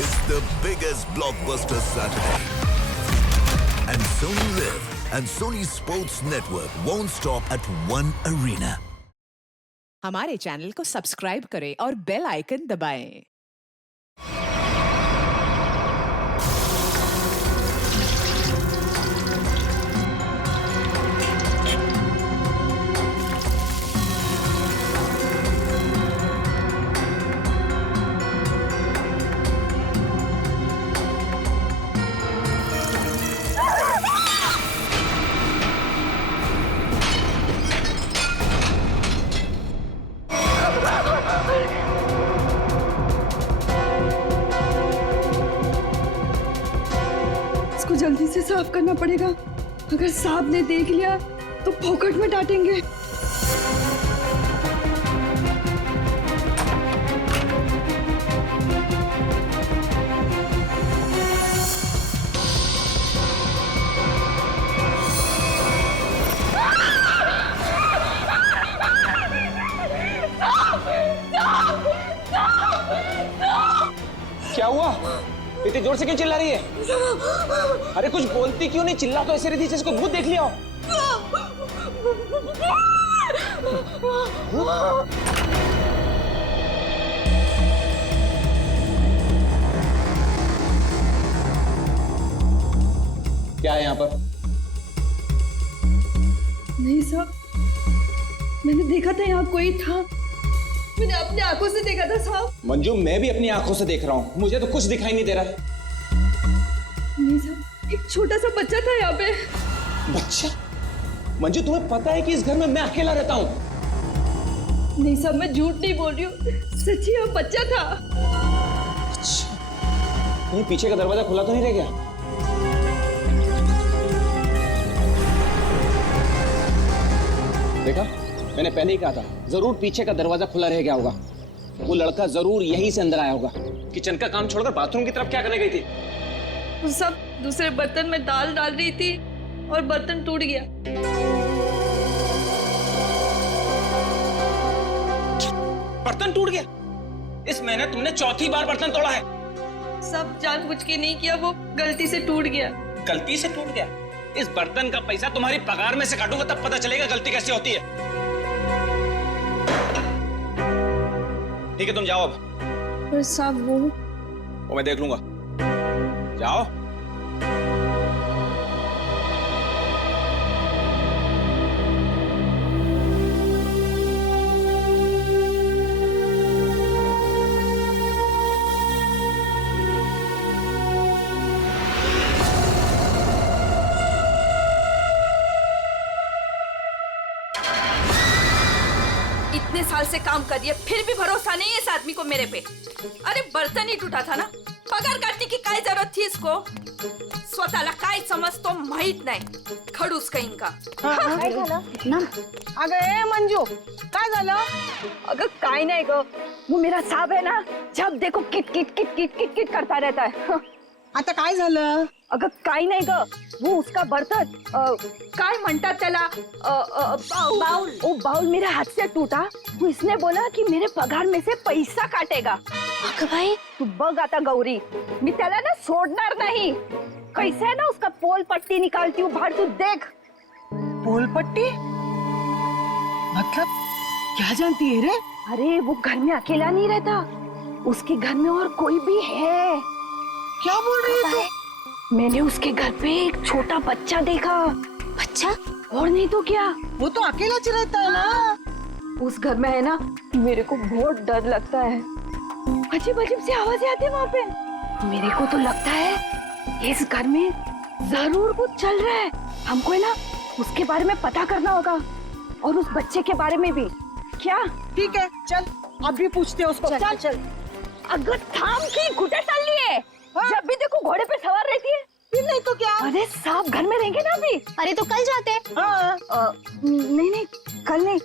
It's the biggest blockbuster Saturday. And Sony Live and Sony Sports Network won't stop at one arena. हमारे channel को subscribe करें और bell icon दबाएं। इसको जल्दी से साफ करना पड़ेगा। अगर साहब ने देख लिया तो फोकट में डांटेंगे। क्या हुआ? इतनी जोर से क्यों चिल्ला रही है? अरे कुछ बोलती क्यों नहीं? चिल्ला तो ऐसे रही थी जैसे कोई भूत देख लिया हो। क्या है यहाँ पर? नहीं साहब, मैंने देखा था यहाँ कोई था। मैंने अपनी आंखों से देखा था साहब। मंजू, मैं भी अपनी आंखों से देख रहा हूँ, मुझे तो कुछ दिखाई नहीं दे रहा। नहीं साहब, एक छोटा सा बच्चा था यहाँ पे। बच्चा? मंजू, तुम्हें पता है कि इस घर में मैं अकेला रहता हूँ? नहीं साहब, मैं झूठ नहीं बोल रही हूँ, सच्ची यहाँ बच्चा था। अच्छा, कहीं पीछे का दरवाजा खुला तो नहीं रह गया? देखा, मैंने पहले ही कहा था, जरूर पीछे का दरवाजा खुला रह गया होगा। वो लड़का जरूर यहीं से अंदर आया होगा। किचन का काम छोड़कर बाथरूम की तरफ क्या करने गई थी? वो सब दूसरे बर्तन में दाल डाल रही थी और बर्तन टूट गया। बर्तन टूट गया? इस महीने तुमने चौथी बार बर्तन तोड़ा है। सब जानबूझ के नहीं किया, वो गलती से टूट गया। गलती से टूट गया? इस बर्तन का पैसा तुम्हारी पगार में से काटूंगा, तब पता चलेगा गलती कैसे होती है। ठीक है, तुम जाओ अब। पर साहब वो मैं देख लूंगा। जाओ। इतने साल से काम कर रही है, फिर भी भरोसा नहीं है इस आदमी को मेरे पे। अरे बर्तन ही टूटा था ना, पगार काटने की काय जरूरत थी इसको? स्वतःला काय समजतो माहित नाही, खडूस कहीं का। काय झालं ना? अगं ए मंजू, काय झालं? अगर काय नहीं गो, वो मेरा साहब है ना, जब देखो kit kit kit kit kit kit करता रहता है। आता काय झालं? अगर काय नहीं ग, वो उसका बर्तन काय म्हणतात त्याला, बाउल, वो बाउल मेरे हाथ से टूटा। वो इसने बोला कि मेरे पगार में से पैसा काटेगा। अगं भाई, तू बघ आता गौरी, मी त्याला ना सोडणार नहीं। कैसे है ना उसका पोल पट्टी निकालती हूँ बाहर, तू देख। पोलपट्टी? मतलब क्या जानती है रे? अरे वो घर में अकेला नहीं रहता, उसके घर में और कोई भी है। क्या बोल रही है तू? मैंने उसके घर पे एक छोटा बच्चा देखा। बच्चा? और नहीं तो क्या, वो तो अकेला रहता है ना। उस घर में है ना, मेरे को बहुत डर लगता है। अजीब अजीब सी आवाजें आती है वहाँ पे। मेरे को तो लगता है इस घर में जरूर कुछ चल रहा है। हमको है ना उसके बारे में पता करना होगा, और उस बच्चे के बारे में भी। क्या? ठीक है, चल अभी पूछते हैं उसको। चल चल। अगर थाम की घुटे चल लिए, जब भी देखो घोड़े पे सवार रहती है। फिर नहीं तो क्या? अरे साहब घर में रहेंगे ना अभी। अरे तो कल जाते हैं। हाँ। नहीं नहीं, कल नहीं,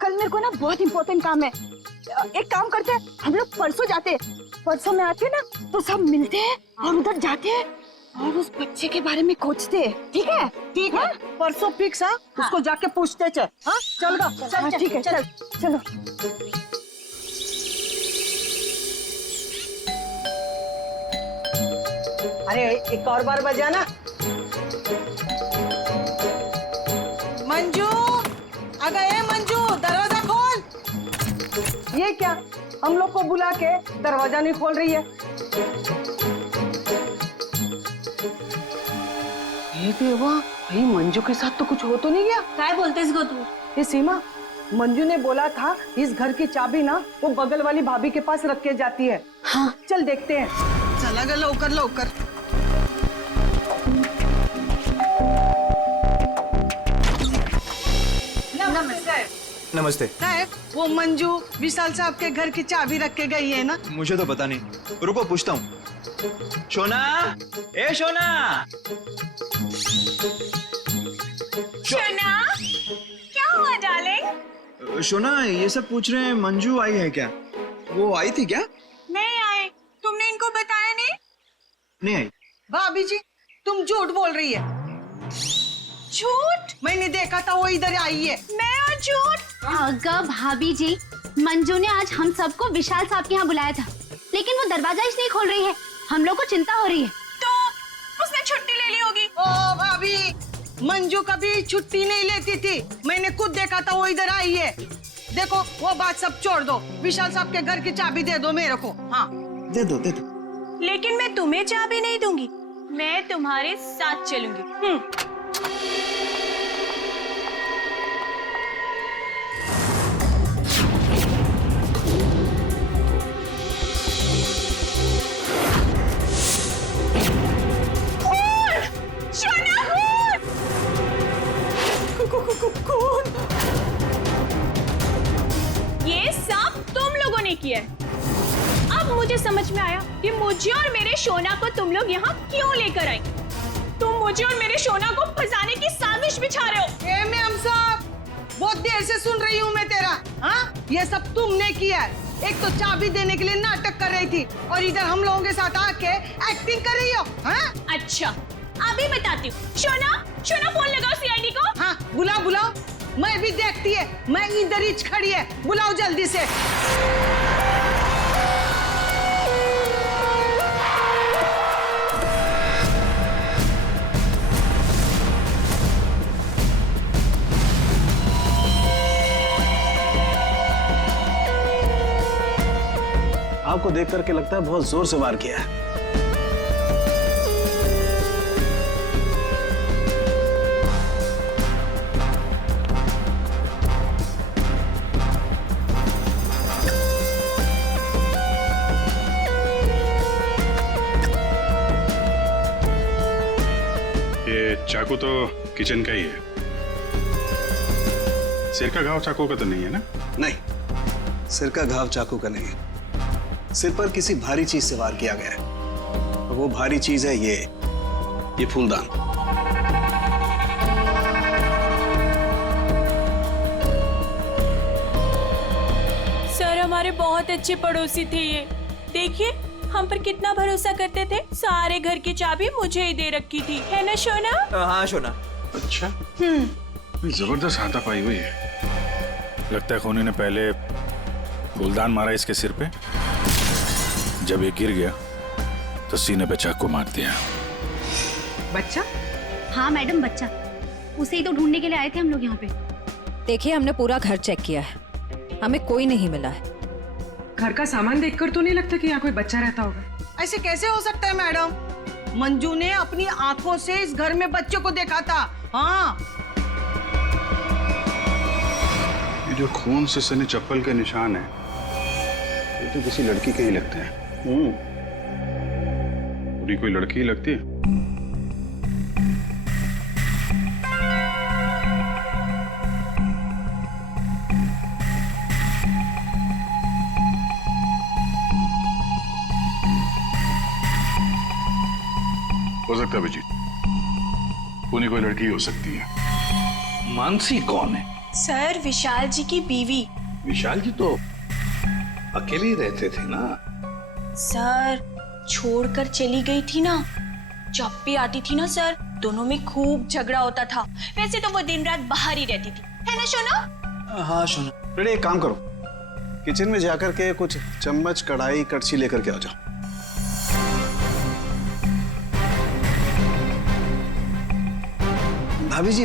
कल मेरे को ना बहुत इम्पोर्टेंट काम है। एक काम करते हैं, हम लोग परसों जाते हैं। परसों में आते हैं ना तो सब मिलते हैं और उधर जाते हैं और उस बच्चे के बारे में खोजते हैं। ठीक है? ठीक है, परसों फिक्स। हाँ, उसको जाके पूछते। चल। हाँ, चल गा। चल ठीक है, चल चलो। अरे एक और बार बजाना। मंजू, आ गए मंजू, दरवाजा खोल। ये क्या, हम लोग को बुला के दरवाजा नहीं खोल रही है? ये देवा, भाई मंजू के साथ तो कुछ हो तो नहीं गया? काय बोलते इसको तू? ये सीमा, मंजू ने बोला था इस घर की चाबी ना वो बगल वाली भाभी के पास रख के जाती है। हाँ, चल देखते हैं। चला गया, लवकर लवकर। नमस्ते। साहब, वो मंजू विशाल साहब के घर की चाबी रख के गई है ना? मुझे तो पता नहीं, रुको पूछता हूँ। शोना, ए शोना। शोना, क्या हुआ डार्लिंग? शोना, ये सब पूछ रहे हैं मंजू आई है क्या? वो आई थी क्या? नहीं आए, तुमने इनको बताया नहीं? नहीं आई। भाभी जी, तुम झूठ बोल रही है। झूठ? मैंने देखा था वो इधर आई है। मैं और झूठ? अगर भाभी जी, मंजू ने आज हम सबको विशाल साहब के यहाँ बुलाया था, लेकिन वो दरवाजा ही नहीं खोल रही है। हम लोग को चिंता हो रही है। तो उसने छुट्टी ले ली होगी। ओ भाभी, मंजू कभी छुट्टी नहीं लेती थी, मैंने खुद देखा था वो इधर आई है। देखो, वो बात सब छोड़ दो, विशाल साहब के घर की चाबी दे दो मेरे को। हाँ, दे दो दे दो। लेकिन मैं तुम्हें चाबी नहीं दूंगी, मैं तुम्हारे साथ चलूंगी। ये सब तुम लोगों ने किया है। अब मुझे समझ में आया कि मुझे और मेरे शोना को तुम लोग यहाँ क्यों लेकर आए। तुम मुझे और मेरे शोना को फंसाने की साजिश बिछा रहे हो। ए मैम साहब, बहुत देर से सुन रही हूँ मैं तेरा। हाँ, ये सब तुमने किया है। एक तो चाबी देने के लिए नाटक कर रही थी और इधर हम लोगों के साथ आके एक्टिंग कर रही हो। हाँ? अच्छा, अभी बताती हूँ। शोना, शोना फोन लगाओ सीआईडी को। हाँ, बुलाओ बुलाओ, मैं भी देखती है, मैं इधर ही खड़ी है, बुलाओ जल्दी से। आपको देख करके लगता है बहुत जोर से वार किया है। ये चाकू तो किचन का ही है। सिर का घाव चाकू का तो नहीं है ना? नहीं, सिर का घाव चाकू का नहीं है। सिर पर किसी भारी चीज से वार किया गया है और वो भारी चीज है ये फूलदान। सर, हमारे बहुत अच्छे पड़ोसी थे ये। देखिए, हम पर कितना भरोसा करते थे। सारे घर की चाबी मुझे ही दे रखी थी, है ना शोना? हाँ शोना। अच्छा, जबरदस्त हाथापाई हुई है। लगता है खूनी ने पहले फूलदान मारा इसके सिर पे, जब ये गिर गया तो सीने पे चाकू मार दिया। बच्चा? हाँ मैडम, बच्चा। उसे ही तो ढूंढने के लिए आए थे हम लोग यहाँ पे। देखिए, हमने पूरा घर चेक किया है, हमें कोई नहीं मिला है। घर का सामान देखकर तो नहीं लगता कि यहाँ कोई बच्चा रहता होगा। ऐसे कैसे हो सकता है मैडम? मंजू ने अपनी आंखों से इस घर में बच्चों को देखा था। हाँ, ये जो खून से सने चप्पल के निशान है, ये तो किसी लड़की के ही लगते हैं। पूरी कोई लड़की ही लगती है। हो सकता है अभिजीत, खूनी कोई लड़की हो सकती है। मानसी कौन है? सर, विशाल जी की बीवी। विशाल जी तो अकेले ही रहते थे ना? सर, छोड़कर चली गई थी ना, जब भी आती थी ना सर, दोनों में खूब झगड़ा होता था। वैसे तो वो दिन रात बाहर ही रहती थी, है ना शोना? हाँ शोना। बेटे, एक काम करो, किचन में जाकर के कुछ चम्मच, कढ़ाई, कड़छी लेकर के आ जाओ। भाभी जी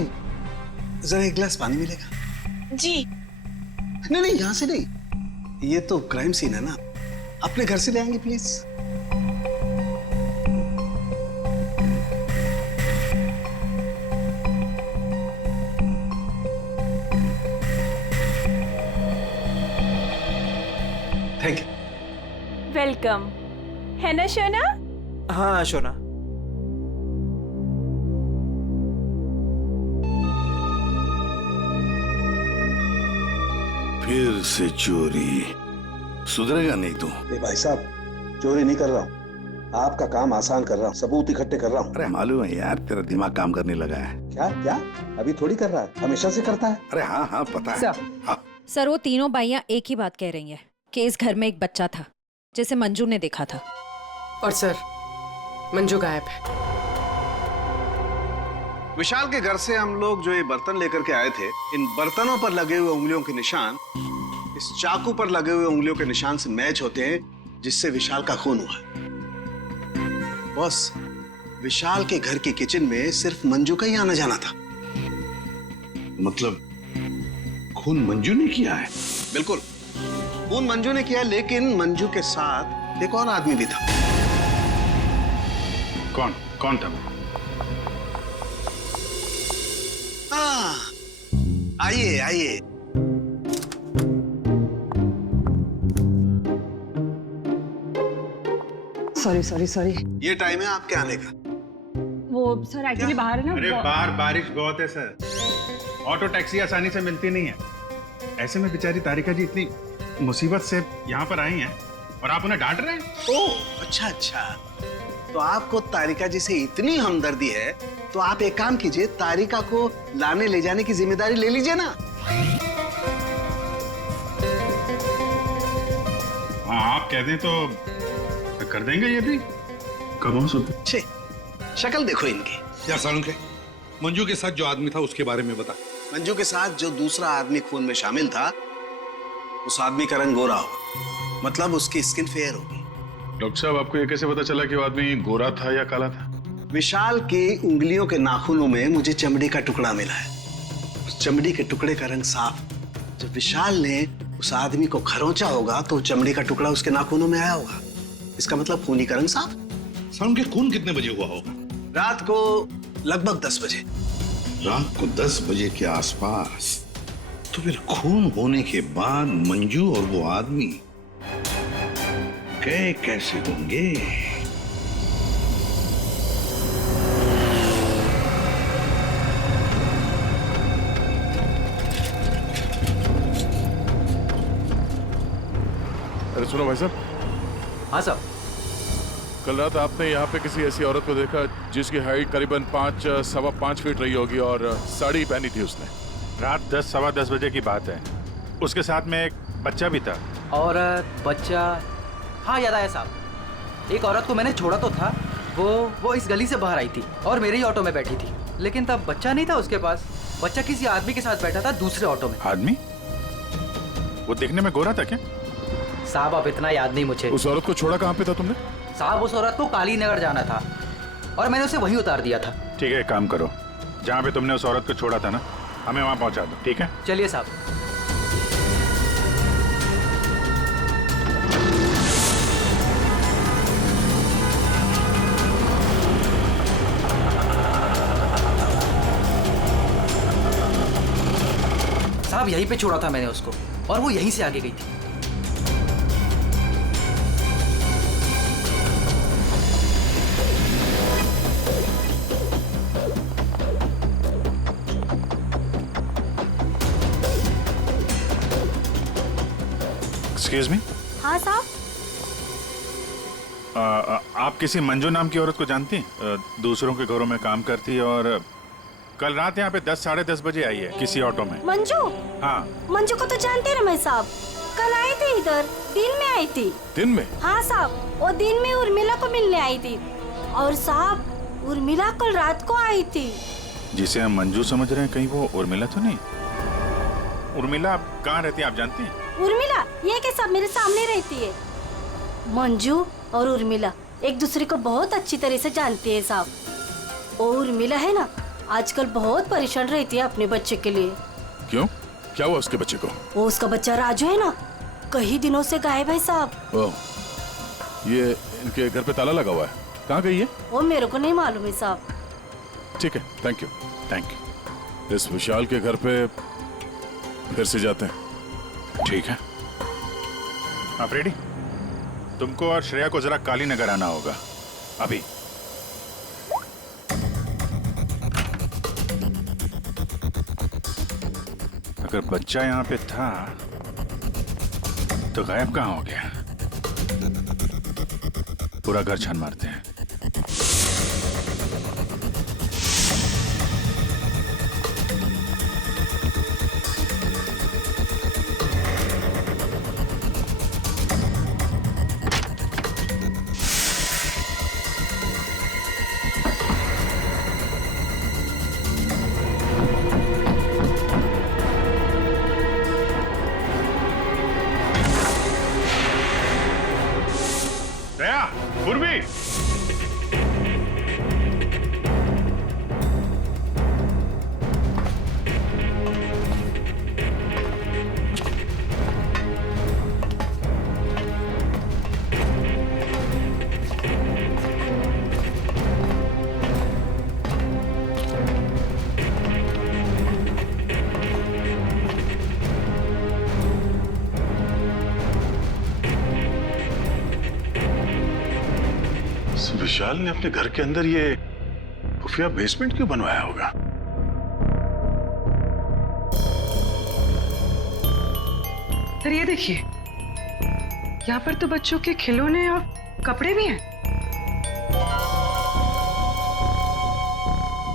जरा एक गिलास पानी मिलेगा? जी। नहीं नहीं, यहाँ से नहीं, ये तो क्राइम सीन है ना, अपने घर से ले आएंगे प्लीज। Thank you. वेलकम है ना शोना? हाँ शोना। फिर से चोरी, सुधरेगा नहीं तू। भाई साहब चोरी नहीं कर रहा हूँ, आपका काम आसान कर रहा हूँ, सबूत इकट्ठे कर रहा हूँ। अरे मालूम है यार, तेरा दिमाग काम करने लगा है। क्या क्या अभी थोड़ी कर रहा है, हमेशा से करता है। अरे हाँ हाँ पता है। हाँ। सर वो तीनों बाइयां एक ही बात कह रही हैं कि इस घर में एक बच्चा था जिसे मंजू ने देखा था। और सर मंजू गायब है। विशाल के घर से हम लोग जो ये बर्तन लेकर के आए थे, इन बर्तनों पर लगे हुए उंगलियों के निशान इस चाकू पर लगे हुए उंगलियों के निशान से मैच होते हैं, जिससे विशाल का खून हुआ। बॉस, विशाल के घर के किचन में सिर्फ मंजू का ही आना जाना था। मतलब खून मंजू ने किया है? बिल्कुल, खून मंजू ने किया, लेकिन मंजू के साथ एक और आदमी भी था। कौन कौन था? आइए आइए। सॉरी। ये टाइम है आपके आने का। वो सर एक्चुअली बाहर है ना। अरे बाहर बारिश बहुत है सर, ऑटो टैक्सी आसानी से मिलती नहीं है। ऐसे में बेचारी तारिका जी इतनी मुसीबत से यहाँ पर आई हैं और आप उन्हें डांट रहे हैं। ओह अच्छा, तो आपको तारिका जी से इतनी हमदर्दी है तो आप एक काम कीजिए, तारिका को लाने ले जाने की जिम्मेदारी ले लीजिए ना। हाँ आप कह दें तो कर देंगे ये भी। कब हो सकते? छे, शक्ल देखो इनकी। क्या सारुण के मंजू के साथ जो आदमी था उसके बारे में बता। मंजू के साथ जो दूसरा आदमी खून में शामिल था, उस आदमी का रंग गोरा होगा, मतलब उसकी स्किन फेयर होगी। डॉक्टर साहब आपको ये कैसे पता चला कि वो आदमी गोरा था या काला था? विशाल की उंगलियों के नाखूनों में मुझे चमड़ी का टुकड़ा मिला है। उस चमड़ी के टुकड़े का रंग साफ। जब विशाल ने उस आदमी को खरोंचा होगा तो चमड़ी का टुकड़ा उसके नाखूनों में आया होगा। इसका मतलब खूनी का रंग साफ। सारुण के खून कितने बजे हुआ होगा? रात को लगभग 10 बजे। रात को 10 बजे के आसपास। तो फिर खून होने के बाद मंजू और वो आदमी गए कैसे होंगे? अरे सुनो भाई साहब। हाँ साहब। कल रात आपने यहाँ पे किसी ऐसी औरत को देखा जिसकी हाइट करीबन 5-5.25 फीट रही होगी और साड़ी पहनी थी उसने। रात 10-10:15 बजे की बात है। उसके साथ में एक बच्चा भी था। औरत बच्चा, हाँ याद आया साहब। एक औरत को मैंने छोड़ा तो था, वो इस गली से बाहर आई थी और मेरे ही ऑटो में बैठी थी, लेकिन तब बच्चा नहीं था उसके पास। बच्चा किसी आदमी के साथ बैठा था दूसरे ऑटो में। आदमी? वो देखने में गोरा था क्या? साहब अब इतना याद नहीं मुझे। उस औरत को छोड़ा कहाँ पे था तुमने? साहब उस औरत को काली नगर जाना था और मैंने उसे वहीं उतार दिया था। ठीक है, एक काम करो, जहाँ पे तुमने उस औरत को छोड़ा था ना, हमें वहाँ पहुँचा दो। ठीक है, चलिए साहब। साहब यहीं पे छोड़ा था मैंने उसको और वो यहीं से आगे गई थी। Excuse me. हाँ साहब। आप किसी मंजू नाम की औरत को जानती हैं? दूसरों के घरों में काम करती है और कल रात यहाँ पे 10-10:30 बजे आई है किसी ऑटो में। मंजू? हाँ मंजू को तो जानते रमेश साहब, कल आई थी इधर, दिन में आई थी। दिन में? हाँ साहब, वो दिन में उर्मिला को मिलने आई थी। और साहब उर्मिला कल रात को आई थी। जिसे हम मंजू समझ रहे हैं, कहीं वो उर्मिला तो नहीं? उर्मिला कहाँ रहती है आप जानती हैं? उर्मिला ये के सब मेरे सामने रहती है। मंजू और उर्मिला एक दूसरे को बहुत अच्छी तरह से जानती है साहब। और उर्मिला है ना, आजकल बहुत परेशान रहती है अपने बच्चे के लिए। क्यों? क्या हुआ उसके बच्चे को? वो उसका बच्चा राजू है ना, कई दिनों से गायब है साहब। ओह, ये इनके घर पे ताला लगा हुआ है। कहाँ गई है? वो मेरे को नहीं मालूम है साहब। ठीक है, थैंक यू थैंक यू। इस विशाल के घर पे फिर से जाते हैं। ठीक है, आप रेडी? तुमको और श्रेया को जरा काली नगर आना होगा अभी। अगर बच्चा यहाँ पे था तो गायब कहाँ हो गया? पूरा घर छान मारते हैं। पूर्वी, विशाल ने अपने घर के अंदर ये खुफिया बेसमेंट क्यों बनवाया होगा? सर ये देखिए, यहाँ पर तो बच्चों के खिलौने और कपड़े भी हैं।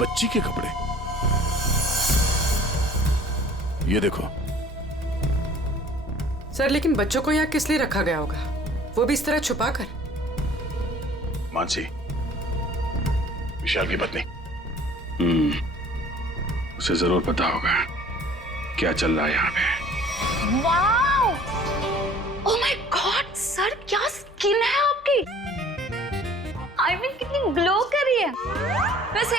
बच्ची के कपड़े? ये देखो। सर लेकिन बच्चों को यहाँ किस लिए रखा गया होगा, वो भी इस तरह छुपा कर? मानसी, विशाल की पत्नी, उसे जरूर पता होगा क्या चल रहा है यहाँ पे। Wow! Oh my God sir, क्या स्किन है आपकी! आई मीन कितनी ग्लो कर रही है। वैसे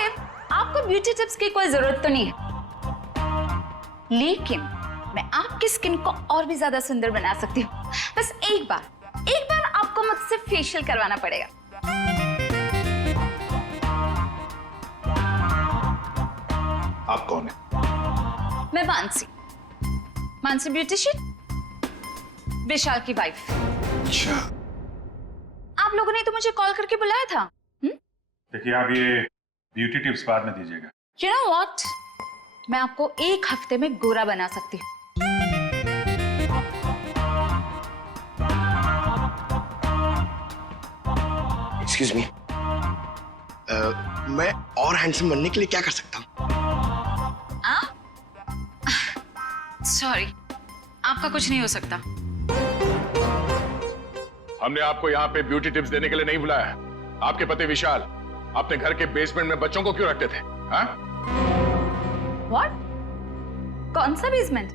आपको ब्यूटी टिप्स की कोई जरूरत तो नहीं है, लेकिन मैं आपकी स्किन को और भी ज्यादा सुंदर बना सकती हूँ। बस एक बार आपको मुझसे फेशियल करवाना पड़ेगा। आप कौन है? मैं मानसी ब्यूटिशियन, विशाल की वाइफ। अच्छा, आप लोगों ने तो मुझे कॉल करके बुलाया था। देखिए आप ये ब्यूटी टिप्स बाद में दीजिएगा। You know what? मैं आपको 1 हफ्ते में गोरा बना सकती हूँ। Excuse me. मैं और हैंडसम बनने के लिए क्या कर सकता हूँ? सॉरी, आपका कुछ नहीं हो सकता। हमने आपको यहाँ पे ब्यूटी टिप्स देने के लिए नहीं बुलाया। आपके पति विशाल अपने घर के बेसमेंट में बच्चों को क्यों रखते थे? हाँ? What? कौन सा बेसमेंट?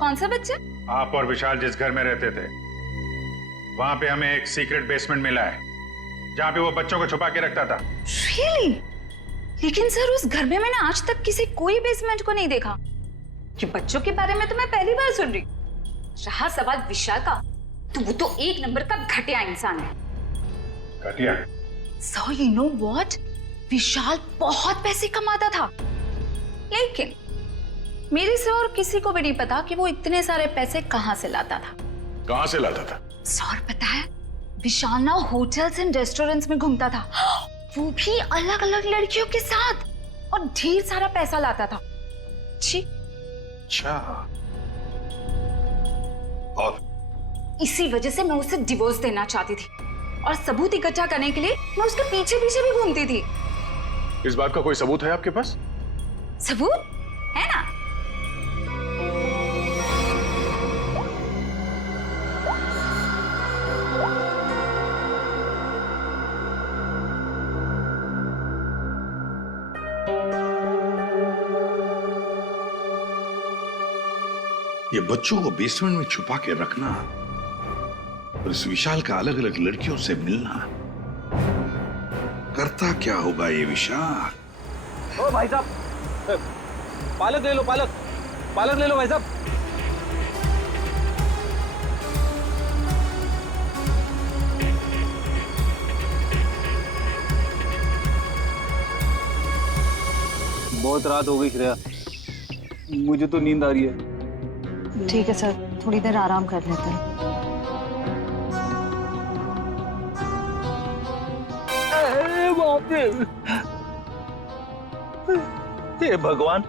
कौन सा बच्चा? आप और विशाल जिस घर में रहते थे, वहां पे हमें एक सीक्रेट बेसमेंट मिला है, जहाँ पे वो बच्चों को छुपा के रखता था। Really? लेकिन सर उस घर में मैंने आज तक किसी कोई बेसमेंट को नहीं देखा। कि बच्चों के बारे में तो मैं पहली बार सुन रही। रहा सवाल विशाल का, तो वो तो 1 नंबर का घटिया इंसान है। घटिया? So you know what? विशाल बहुत पैसे कमाता था, लेकिन मेरे से और किसी को भी नहीं पता कि वो इतने सारे पैसे कहाँ से लाता था। कहाँ से लाता था? सर पता है, विशाल ना होटल्स एंड रेस्टोरेंट्स में घूमता था, वो भी अलग अलग लड़कियों के साथ, और ढेर सारा पैसा लाता था। छी। अच्छा, और इसी वजह से मैं उसे डिवोर्स देना चाहती थी, और सबूत इकट्ठा करने के लिए मैं उसके पीछे पीछे भी घूमती थी। इस बात का कोई सबूत है आपके पास? सबूत है ना? ये बच्चों को बेसमेंट में छुपा के रखना और इस विशाल का अलग अलग लड़कियों से मिलना, करता क्या होगा ये विशाल? ओ भाई साहब, पालक ले लो, पालक पालक ले लो भाई साहब। बहुत रात हो गई श्रेया, मुझे तो नींद आ रही है। ठीक है सर, थोड़ी देर आराम कर लेते हैं। हे भगवान,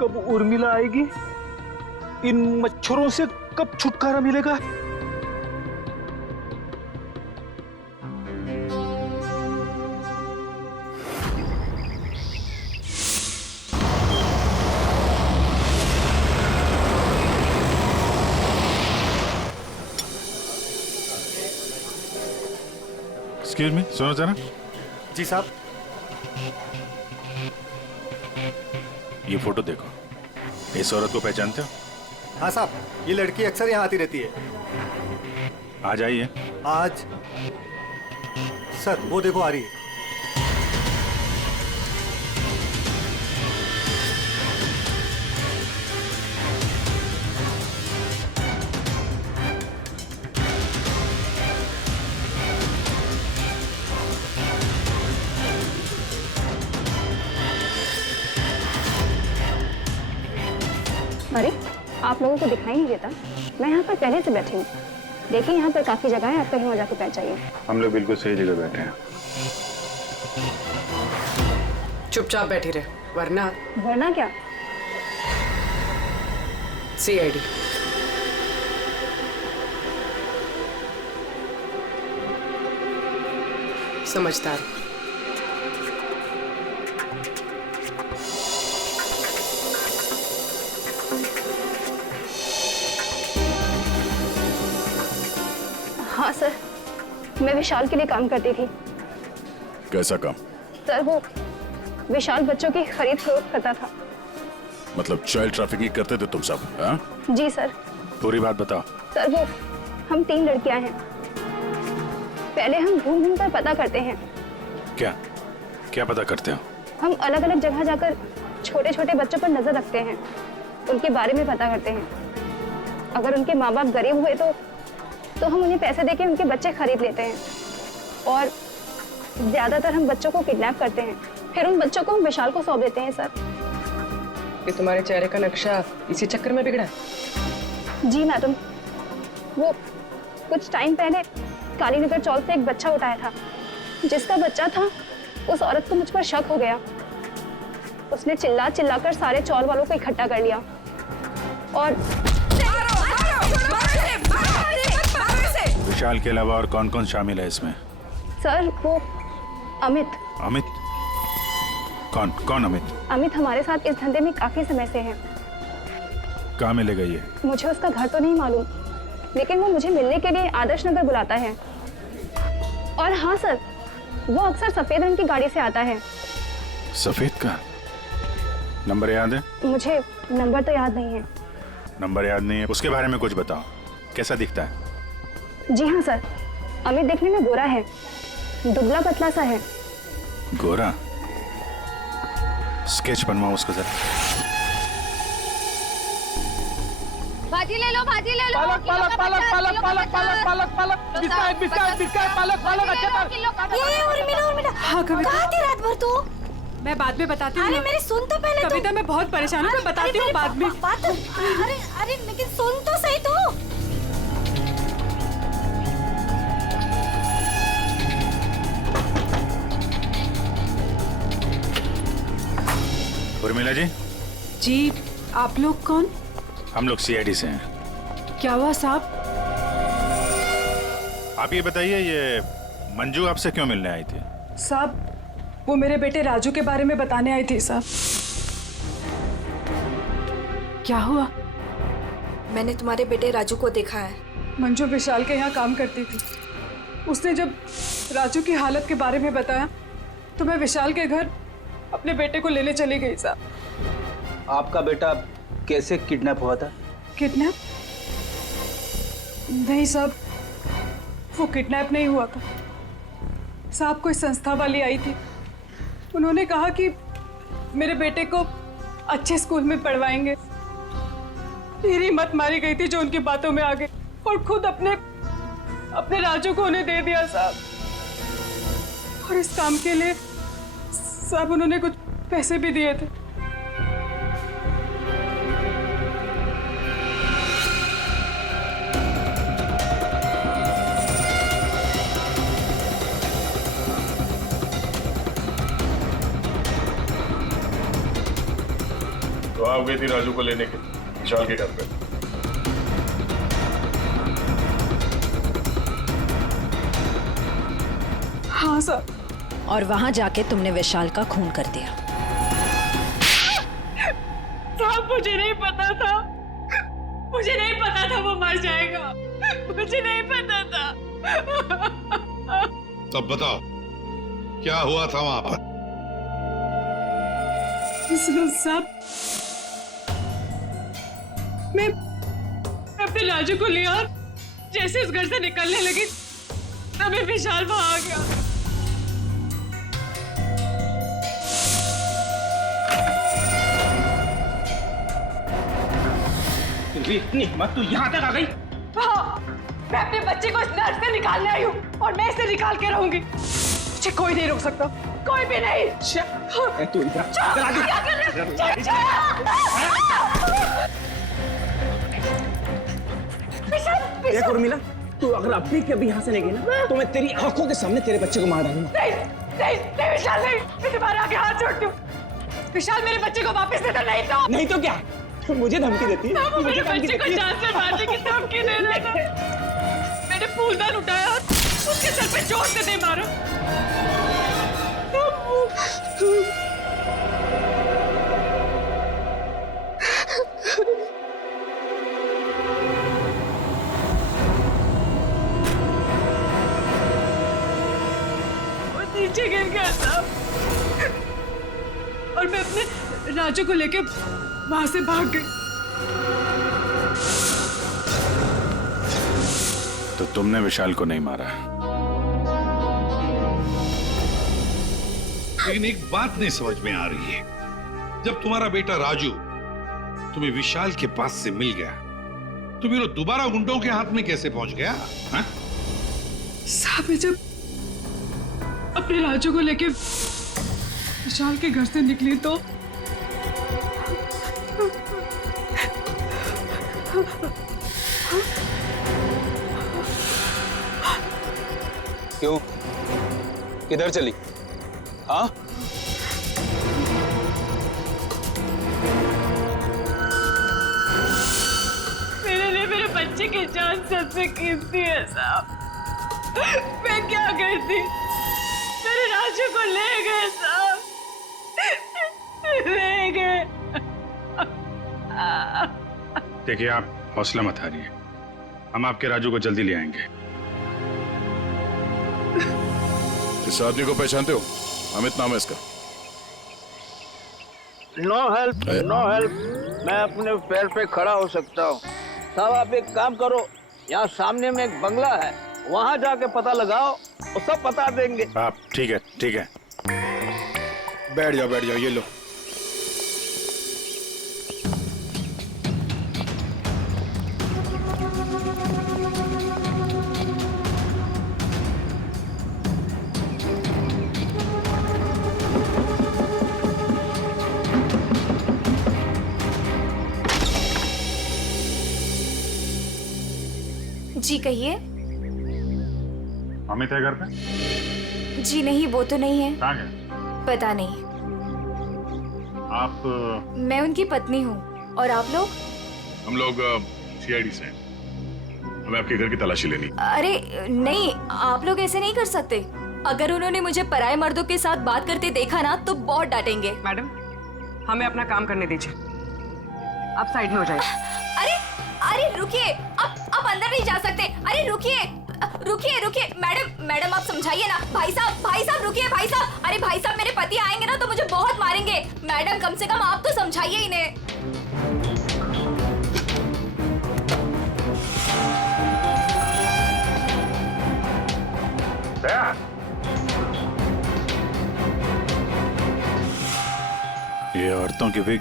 कब उर्मिला आएगी? इन मच्छरों से कब छुटकारा मिलेगा? एक्सक्यूज मी, सुनो जरा। जी साहब। ये फोटो देखो, इस औरत को पहचानते हो? हाँ साहब, ये लड़की अक्सर यहाँ आती रहती है। आज आई है? आज सर वो देखो आ रही है। अरे आप लोगों को दिखाई नहीं देता? मैं यहाँ पर पहले से बैठी हूँ। देखिए यहाँ पर काफी जगह है, आप कहीं और जाकर बैठ जाइए। हम लोग बिल्कुल सही जगह बैठे हैं। चुपचाप बैठी रहे, वरना वरना क्या? CID। समझदार। हाँ सर, मैं विशाल के लिए काम करती थी। कैसा काम? सर वो विशाल बच्चों की खरीद फरोख्त करता था। मतलब चाइल्ड ट्रैफिकिंग करते थे तुम सब? हाँ? जी सर। पूरी बात बताओ। सर वो हम 3 लड़कियां हैं। पहले हम घूम घूम कर पता करते हैं। क्या क्या पता करते हो? हम अलग अलग जगह जाकर छोटे छोटे बच्चों पर नजर रखते हैं, उनके बारे में पता करते हैं। अगर उनके माँ बाप गरीब हुए तो हम उन्हें पैसे देके उनके बच्चे खरीद लेते हैं। और ज्यादातर हम बच्चों को किडनैप करते हैं, फिर उन बच्चों को हम विशाल को सौंप देते हैं। सर ये तुम्हारे चेहरे का नक्शा इसी चक्कर में बिगड़ा? जी मैडम, वो कुछ टाइम पहले कालीनगर चौल से एक बच्चा उठाया था। जिसका बच्चा था उस औरत को मुझ पर शक हो गया। उसने चिल्ला चिल्लाकर सारे चौल वालों को इकट्ठा कर लिया और विशाल के अलावा और कौन कौन शामिल है इसमें? सर वो अमित। अमित? कौन कौन अमित? अमित हमारे साथ इस धंधे में काफी समय से है। कहाँ मिलेगा ये? मुझे उसका घर तो नहीं मालूम, लेकिन वो मुझे मिलने के लिए आदर्श नगर बुलाता है। और हाँ सर, वो अक्सर सफेद रंग की गाड़ी से आता है। सफेद का नंबर याद है? मुझे नंबर तो याद नहीं है। नंबर याद नहीं है? उसके बारे में कुछ बताओ, कैसा दिखता है? जी हाँ सर, अमित देखने में गोरा है, दुबला पतला सा है। गोरा? स्केच बनवाओ उसका जरा। भाजी ले लो, भाजी ले लो। पालक पालक पालक पालक पालक पालक पालक पालक बिस्किट बिस्किट बिस्किट पालक पालक अच्छा कर। ये उर्मिला हाँ कविता, कहाँ थी रात भर तू? मैं बाद में बताती हूँ। अरे मेरी सुन तो पहले। कविता मैं बहुत परेशान हूँ, मैं बताती हूँ बाद में। अरे अरे लेकिन सुन तो सही तू। उर्मिला जी। जी आप लोग कौन? हम लोग CID से हैं। क्या हुआ साहब? आप ये बताइए, ये मंजू आपसे क्यों मिलने आई थी? साहब वो मेरे बेटे राजू के बारे में बताने आई थी साहब। क्या हुआ? मैंने तुम्हारे बेटे राजू को देखा है। मंजू विशाल के यहाँ काम करती थी। उसने जब राजू की हालत के बारे में बताया तो मैं विशाल के घर अपने बेटे को लेने चली गई साहब। आपका बेटा कैसे किडनैप हुआ था? किडनैप? नहीं साहब, वो किडनैप नहीं हुआ था साहब। कोई संस्था वाली आई थी, उन्होंने कहा कि मेरे बेटे को अच्छे स्कूल में पढ़वाएंगे। मेरी हिम्मत मारी गई थी जो उनकी बातों में आ गई और खुद अपने राजू को उन्हें दे दिया साहब। और इस काम के लिए साहब उन्होंने कुछ पैसे भी दिए थे। तो आप गई थी राजू को लेने के विशाल के घर पे? हाँ सर। और वहां जाके तुमने विशाल का खून कर दिया। साहब मुझे नहीं पता था, मुझे नहीं पता था वो मर जाएगा, मुझे नहीं पता था। तब बताओ क्या हुआ था वहां पर? साहब मैं अपने राजू को लिया और जैसे इस घर से निकलने लगी तभी विशाल वहां आ गया। इतनी हिम्मत तू यहाँ तक आ गई? हाँ, मैं अपने बच्चे को इस नर्क से निकालने आई हूँ और मैं इसे निकाल के रहूंगी। मुझे कोई नहीं रोक सकता, कोई भी नहीं। तू इधर देख उर्मिला, तू अगर अभी के अभी यहाँ से नहीं गई ना तो मैं तेरी आंखों के सामने तेरे बच्चे को मार डालूंगा। नहीं नहीं नहीं विशाल नहीं, मैं तुम्हारे आगे हाथ जोड़ती हूँ। विशाल मेरे बच्चे को वापस दे दो, नहीं तो क्या? मुझे धमकी देती है? वो मेरे बच्चे को जान से मारने की धमकी दे रहा था। मैंने फूलदान उठाया और उसके सर पे जोर से दे मारा। वो नीचे गिर गया था और मैं अपने राजू को लेके वहां से भाग गई। तो तुमने विशाल को नहीं मारा? लेकिन एक बात नहीं समझ में आ रही है, जब तुम्हारा बेटा राजू तुम्हें विशाल के पास से मिल गया तो फिर वो दोबारा गुंडों के हाथ में कैसे पहुंच गया? साहब मैं जब अपने राजू को लेके विशाल के घर से निकली तो क्यों? किधर चली? हाँ? मेरे लिए मेरे बच्चे की जान सबसे कीमती है साहब। मैं क्या करती? मेरे राजू को ले गए साहब, ले गए। देखिए आप हौसला मत हारिए, हम आपके राजू को जल्दी ले आएंगे। इस आदमी को पहचानते हो? अमित नाम है इसका। No help, no help. मैं अपने पैर पे खड़ा हो सकता हूँ। साहब आप एक काम करो, यहाँ सामने में एक बंगला है, वहाँ जाके पता लगाओ, वो सब बता देंगे। आप ठीक है बैठ जाओ, ये लो। जी कहिए। अमित है घर पे? जी नहीं, वो तो नहीं है। कहाँ है? पता नहीं। आप? मैं उनकी पत्नी हूँ। और आप लोग? हम लोग सीआईडी से हैं। हमें आपके घर की तलाशी लेनी। अरे नहीं, आप लोग ऐसे नहीं कर सकते। अगर उन्होंने मुझे पराये मर्दों के साथ बात करते देखा ना तो बहुत डांटेंगे। मैडम, हमें अपना काम करने दीजिए, आप साइड में हो जाइए। अरे अरे रुकिए, आप अंदर नहीं जा सकते। अरे रुकिए रुकिए रुकिए, मैडम आप समझाइए ना। भाई साहब रुकिए भाई साहब। अरे भाई साहब, मेरे पति आएंगे ना तो मुझे बहुत मारेंगे। मैडम कम से कम आप तो समझाइए इन्हें। औरतों की विग,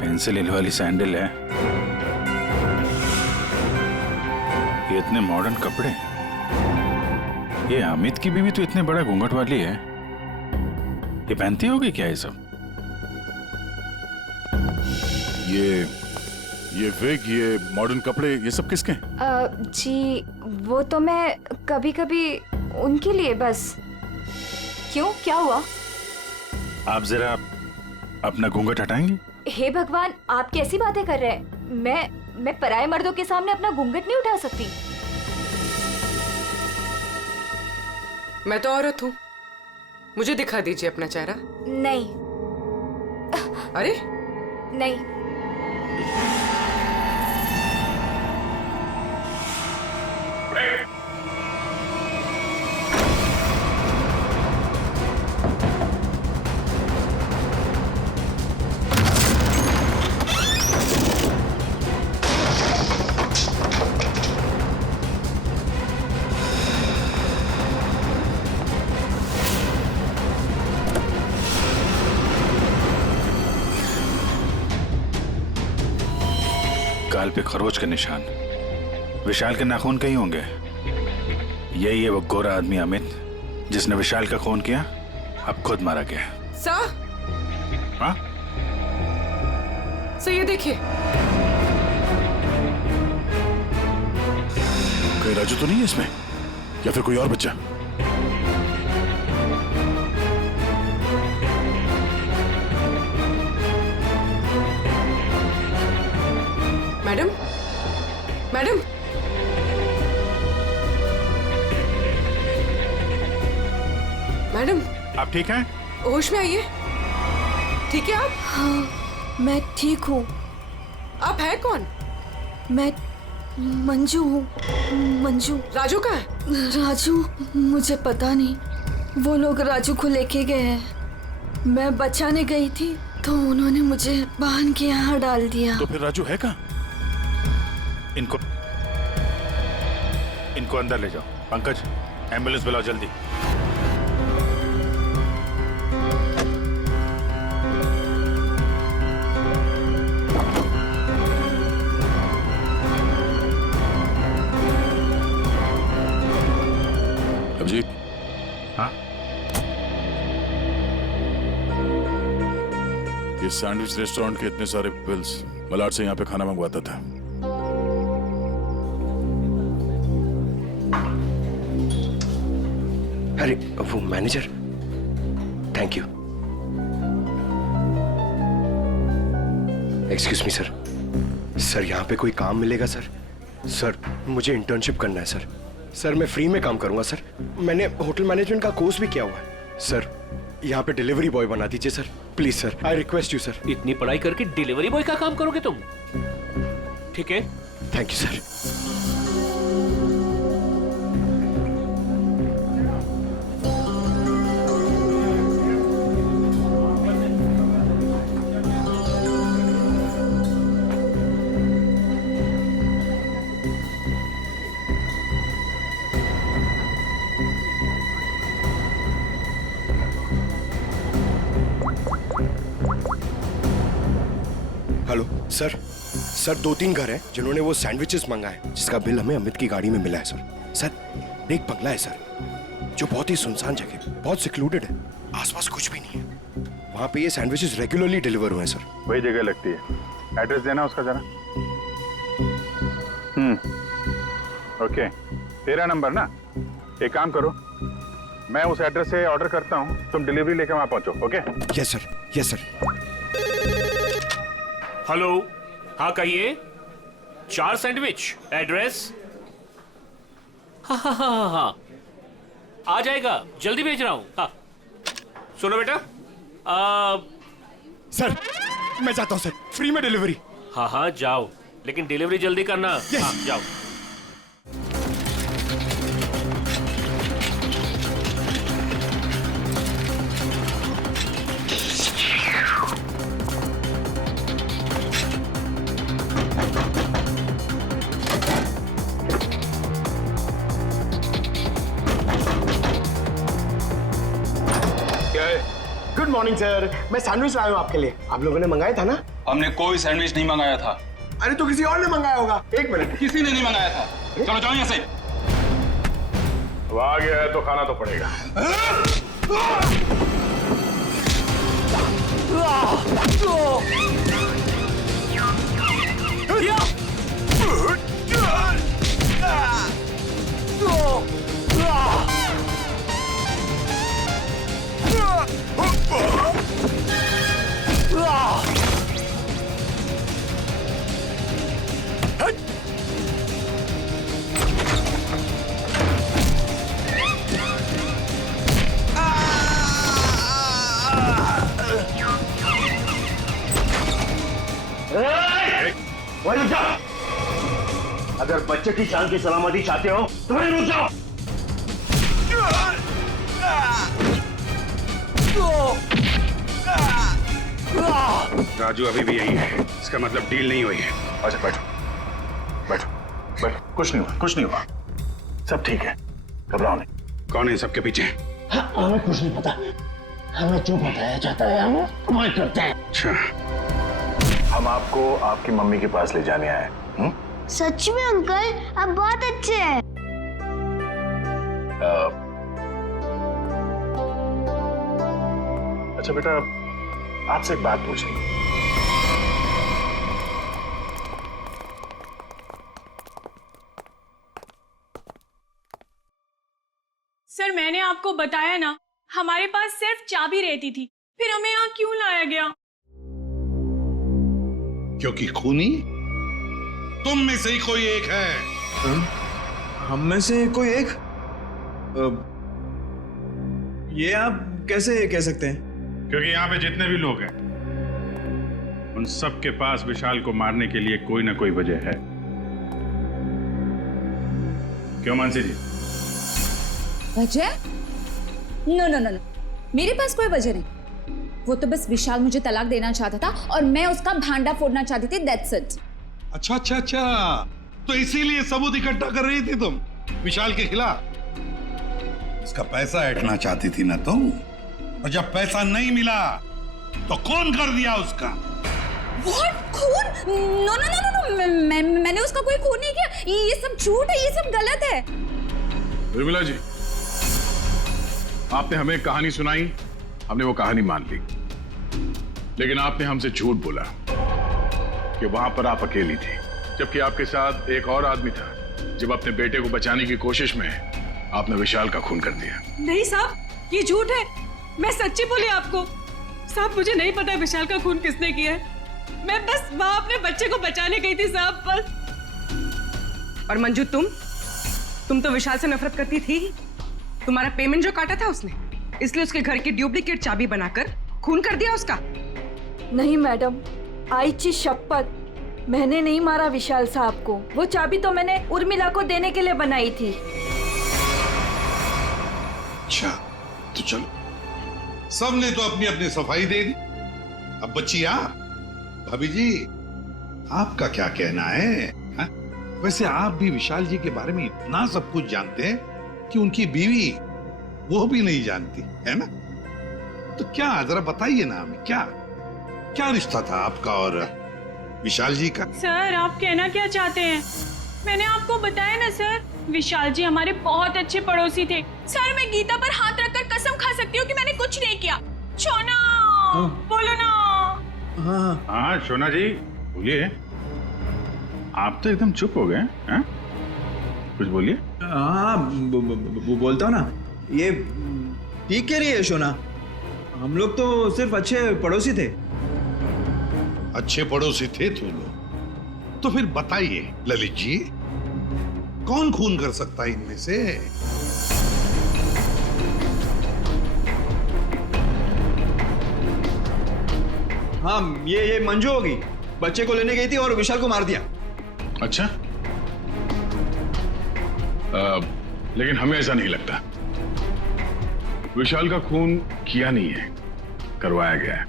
पेंसिल हिल वाली सैंडल है, ये इतने मॉडर्न कपड़े। ये अमित की बीवी तो इतने बड़ा घूंघट वाली है, ये पहनती होगी क्या ये सब? ये विग, ये मॉडर्न कपड़े, ये सब किसके हैं? जी वो तो मैं कभी कभी उनके लिए बस। क्यों, क्या हुआ? आप जरा अपना घूंघट हटाएंगे? हे भगवान, आप कैसी बातें कर रहे हैं? मैं पराये मर्दों के सामने अपना घूंघट नहीं उठा सकती। मैं तो औरत हूँ, मुझे दिखा दीजिए अपना चेहरा। नहीं। अरे नहीं। गाल पे खरोच के निशान, विशाल के नाखून कहीं होंगे। यही है वो गोरा आदमी अमित जिसने विशाल का खून किया, अब खुद मारा गया। सर, हाँ? सर ये देखिए। कोई राजू तो नहीं है इसमें, या फिर कोई और बच्चा? मैडम, मैडम, मैडम, आप ठीक हैं? होश में आइए। ठीक है आप? हाँ, मैं ठीक हूँ। आप है कौन? मैं मंजू हूँ। मंजू। राजू कहाँ है? राजू, मुझे पता नहीं। वो लोग राजू को लेके गए हैं। मैं बचाने गई थी तो उन्होंने मुझे बांध के यहाँ डाल दिया। तो फिर राजू है कहाँ? इनको अंदर ले जाओ। पंकज, एम्बुलेंस बुलाओ जल्दी। अभिजीत। हाँ? ये सैंडविच रेस्टोरेंट के इतने सारे बिल्स मलाड से यहाँ पे खाना मंगवाता था। अरे वो manager, thank you. Excuse me sir, sir यहाँ पे कोई काम मिलेगा सर? सर मुझे इंटर्नशिप करना है सर। सर मैं फ्री में काम करूंगा सर। मैंने होटल मैनेजमेंट का कोर्स भी किया हुआ है सर। यहाँ पे डिलीवरी बॉय बना दीजिए sir, please sir, I request you sir. इतनी पढ़ाई करके डिलीवरी बॉय का काम करोगे तुम? ठीक है, thank you sir. Hello sir, sir 2-3 घर हैं जिन्होंने वो सैंडविचेस मंगाए जिसका बिल हमें अमित की गाड़ी में मिला है सर। सर एक बंगला है सर जो बहुत ही सुनसान जगह, बहुत सिक्लूडेड है, आसपास कुछ भी नहीं है। वहाँ पे ये सैंडविचेस रेगुलरली डिलीवर हुए हैं सर। वही जगह लगती है, एड्रेस देना उसका जरा। ओके, 13 नंबर ना? एक काम करो, मैं उस एड्रेस से ऑर्डर करता हूँ, तुम डिलीवरी लेके वहाँ पहुँचो। Okay? Yes sir, yes sir. Hello, हाँ कहिए। 4 सैंडविच, एड्रेस? हाँ, आ जाएगा, जल्दी भेज रहा हूँ। हाँ, सुनो बेटा, सर मैं जाता हूँ सर, फ्री में डिलीवरी। हाँ जाओ, लेकिन डिलीवरी जल्दी करना। हाँ जाओ। Morning sir. मैं सैंडविच लाया हूँ आपके लिए। आप लोगों ने मंगाया था ना? हमने कोई सैंडविच नहीं मंगाया था। अरे तो किसी और ने मंगाया होगा। एक मिनट। किसी ने नहीं मंगाया था। चलो जाओ यहाँ से। अब आ गया है तो खाना तो पड़ेगा। वहीं रुक जाओ। अगर बच्चे की जान की सलामती चाहते हो तो वहीं रुक जाओ। राजू अभी भी यही है, इसका मतलब डील नहीं हुई है। अच्छा बैठो बैठो बैठो, कुछ नहीं हुआ, कुछ नहीं हुआ, सब ठीक है, घबराओ नहीं। कौन है सबके पीछे? हमें कुछ नहीं पता, हमें जो बताया जाता है हम वही करते हैं। अच्छा, हम आपको आपकी मम्मी के पास ले जाने आए। सच में अंकल, आप बहुत अच्छे हैं। अच्छा बेटा, आपसे एक बात पूछनी। सर मैंने आपको बताया ना, हमारे पास सिर्फ चाबी रहती थी, फिर हमें यहाँ क्यों लाया गया? क्योंकि खूनी तुम में से ही कोई एक है। हम में से कोई एक? ये आप कैसे कह सकते हैं? क्योंकि यहाँ पे जितने भी लोग हैं उन सब के पास विशाल को मारने के लिए कोई ना कोई वजह है। क्यों मानसी जी? वजह? नो नो नो नो, मेरे पास कोई वजह नहीं। वो तो बस विशाल मुझे तलाक देना चाहता था और मैं उसका भांडा फोड़ना चाहती थी, दैट्स इट। अच्छा अच्छा अच्छा, तो इसीलिए सबूत इकट्ठा कर रही थी तुम विशाल के खिलाफ? उसका पैसा ऐंठना चाहती थी ना तुम, और जब पैसा नहीं मिला तो खून कर दिया उसका। What? खून? नो नो नो नो, मैंने उसका कोई खून नहीं किया। ये सब झूठ है, ये सब गलत है। उर्मिला जी, आपने हमें कहानी सुनाई, हमने वो कहानी मान ली, लेकिन आपने हमसे झूठ बोला कि वहां पर आप अकेली थी, जबकि आपके साथ एक और आदमी था। जब अपने बेटे को बचाने की कोशिश में आपने विशाल का खून कर दिया। नहीं साहब, ये झूठ है, मैं सच्ची बोली आपको। साहब मुझे नहीं पता विशाल का खून किसने किया है, मैं बस वहां अपने बच्चे को बचाने गई थी साहब, बस। और मंजू, तुम तो विशाल से नफरत करती थी। तुम्हारा पेमेंट जो काटा था उसने, इसलिए उसके घर की डुप्लीकेट चाबी बनाकर खून कर दिया उसका। नहीं मैडम, आईची शपथ, मैंने नहीं मारा विशाल साहब को। वो चाबी तो मैंने उर्मिला को देने के लिए बनाई थी। अच्छा तो चलो, सबने तो अपनी अपनी सफाई दे दी, अब बच्ची आप। भाभी जी, आपका क्या कहना है? हा? वैसे आप भी विशाल जी के बारे में इतना सब कुछ जानते हैं कि उनकी बीवी वो भी नहीं जानती है ना? तो क्या जरा बताइए ना हमें, क्या क्या रिश्ता था आपका और विशाल जी का? सर आप कहना क्या चाहते हैं? मैंने आपको बताया ना सर, विशाल जी हमारे बहुत अच्छे पड़ोसी थे। सर मैं गीता पर हाथ रखकर कसम खा सकती हूँ कि मैंने कुछ नहीं किया। शोना, बोलो ना। हाँ शोना जी बोलिए। आप तो एकदम चुप हो गए हैं, कुछ बोलिए। हाँ बोलता हूँ ना, ये ठीक कह रही है शोना, हम लोग तो सिर्फ अच्छे पड़ोसी थे। अच्छे पड़ोसी थे तुम लोग? तो फिर बताइए ललित जी, कौन खून कर सकता है इनमें से? हाँ ये मंजू होगी, बच्चे को लेने गई थी और विशाल को मार दिया। अच्छा, लेकिन हमें ऐसा नहीं लगता। विशाल का खून किया नहीं है, करवाया गया है।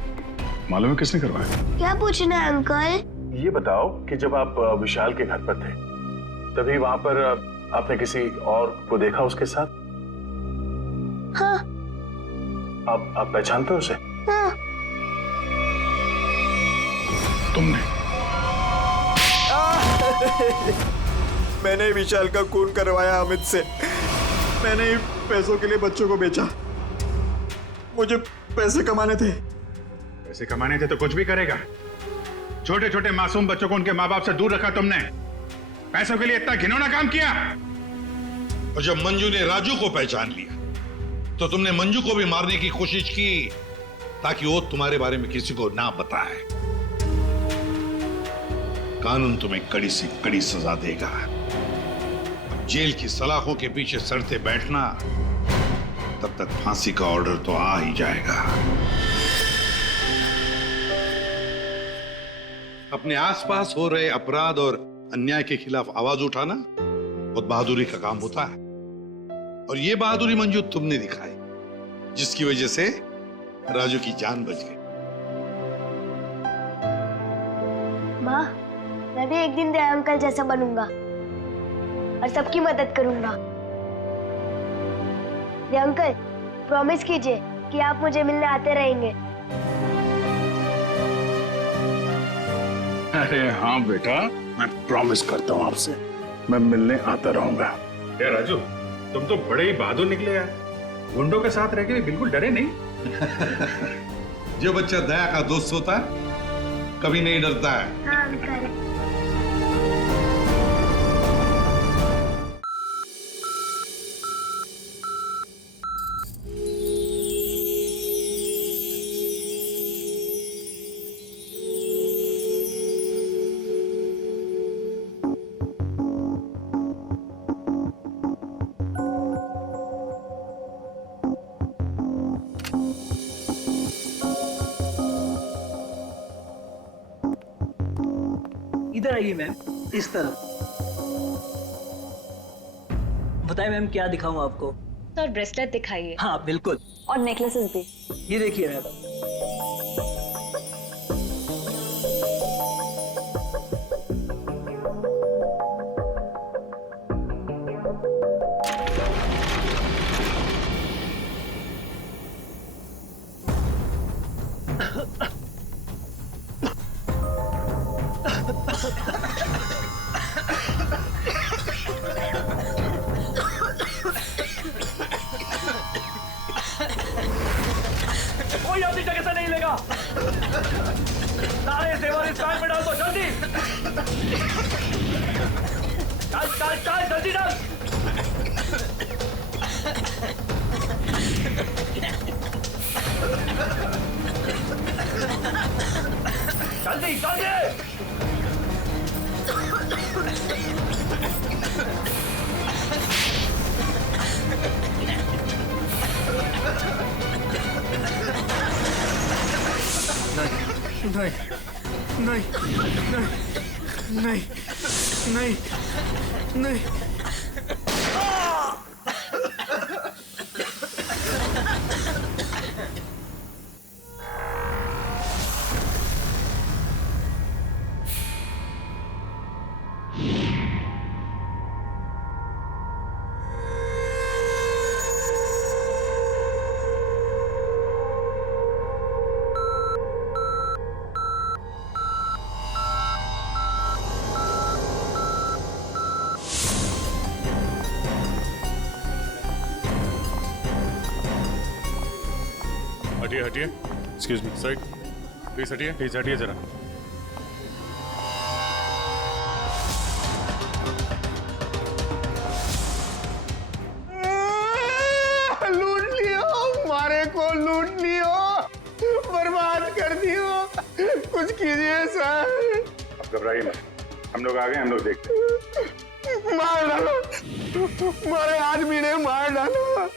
मालूम है किसने करवाया? क्या पूछना है अंकल? ये बताओ कि जब आप विशाल के घर पर थे, तभी वहां पर आपने किसी और को देखा उसके साथ? हाँ। आप पहचानते हो उसे? हाँ। तुमने? मैंने विशाल का खून करवाया अमित से। मैंने ही पैसों के लिए बच्चों को बेचा। मुझे पैसे कमाने थे। पैसे कमाने थे तो कुछ भी करेगा। छोटे छोटे मासूम बच्चों को उनके माँ बाप से दूर रखा तुमने। पैसों के लिए इतना घिनौना काम किया। और जब मंजू ने राजू को पहचान लिया तो तुमने मंजू को भी मारने की कोशिश की ताकि वो तुम्हारे बारे में किसी को ना बताए। कानून तुम्हें कड़ी से कड़ी सजा देगा। जेल की सलाखों के पीछे सड़ते बैठना, तब तक फांसी का ऑर्डर तो आ ही जाएगा। अपने आसपास हो रहे अपराध और अन्याय के खिलाफ आवाज उठाना बहुत बहादुरी का काम होता है। और ये बहादुरी मंजू तुमने दिखाई, जिसकी वजह से राजू की जान बच गई। माँ, मैं भी एक दिन दया अंकल जैसा बनूंगा और सबकी मदद करूंगा। दया अंकल, प्रॉमिस कीजिए कि आप मुझे मिलने आते रहेंगे। अरे हाँ बेटा, मैं प्रॉमिस करता हूँ आपसे, मैं मिलने आता रहूंगा। यार राजू, तुम तो बड़े ही बहादुर निकले यार। गुंडों के साथ रह के बिल्कुल डरे नहीं। जो बच्चा दया का दोस्त होता है कभी नहीं डरता है। हाँ अंकल। इधर आइए मैम, इस तरफ। बताइए मैम, क्या दिखाऊं आपको? तो ब्रेसलेट दिखाइए। हाँ बिल्कुल। और नेकलेसेस भी। ये देखिए मैम। कोई अपनी जगह से नहीं लेगा। सारे जेवर इस बैग में डाल दो, जल्दी। चल चल चल, जल्दी डाल। जल्दी जल्दी। नहीं नहीं नहीं नहीं नहीं नहीं। हटिए हटिए, एक्सक्यूज मी साइड प्लीज, हटिए जरा। लूट लियो, मारे को लूट लियो, बर्बाद कर दियो। कुछ कीजिए सर। अब घबराइए मत, हम लोग आ गए, हम लोग देखते हैं। मार डालो, मारे आदमी ने मार डालो।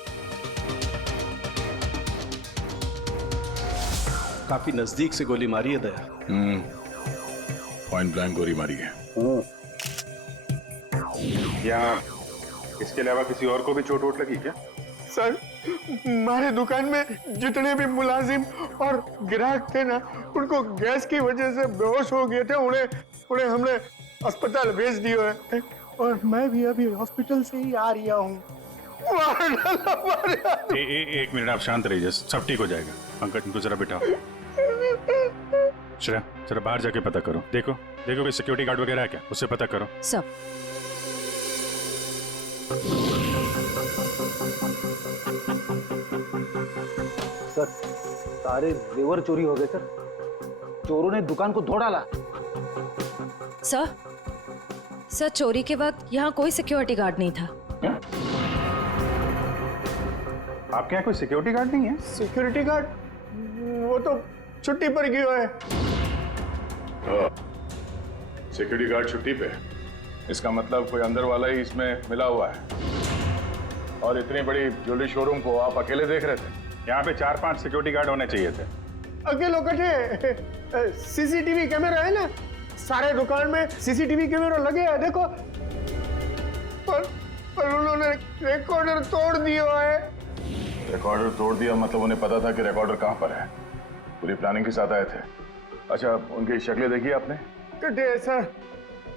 काफी नजदीक से गोली मारी है दया। पॉइंट ब्लैंक गोली मारी है। यहाँ इसके अलावा किसी और को भी चोट वोट लगी क्या? सर, हमारे दुकान में जितने भी मुलाजिम और ग्राहक थे ना, उनको गैस की वजह से बेहोश हो गए थे। उन्हें हमने अस्पताल भेज दिया है और मैं भी अभी हॉस्पिटल से ही आ रहा हूँ। एक मिनट, आप शांत रहिए, सब ठीक हो जाएगा। पंकज, इनको जरा बिठाओ। श्रेया जरा बाहर जाके पता करो, देखो देखो कोई सिक्योरिटी गार्ड वगैरह है क्या, उससे पता करो। सब सर सारे जेवर चोरी हो गए सर, चोरों ने दुकान को धो डाला। सर चोरी के वक्त यहाँ कोई सिक्योरिटी गार्ड नहीं था। आपके यहाँ कोई सिक्योरिटी गार्ड नहीं है? सिक्योरिटी गार्ड वो तो छुट्टी पर गया है। सिक्योरिटी गार्ड छुट्टी पे, इसका मतलब कोई अंदर वाला ही इसमें मिला हुआ है। और इतनी बड़ी ज्वेलरी शोरूम को आप अकेले देख रहे थे? यहाँ पे 4-5 सिक्योरिटी गार्ड होने चाहिए थे। अकेलो कटे सीसीटीवी कैमरा है ना, सारे दुकान में सीसीटीवी कैमरा लगे हैं देखो। पर उन्होंने रिकॉर्डर तोड़ दिया है। रिकॉर्डर तोड़ दिया मतलब उन्हें पता था कि रिकॉर्डर कहाँ पर है, पूरी प्लानिंग के साथ आए थे। अच्छा उनकी शक्लें देखी आपने? कटे सर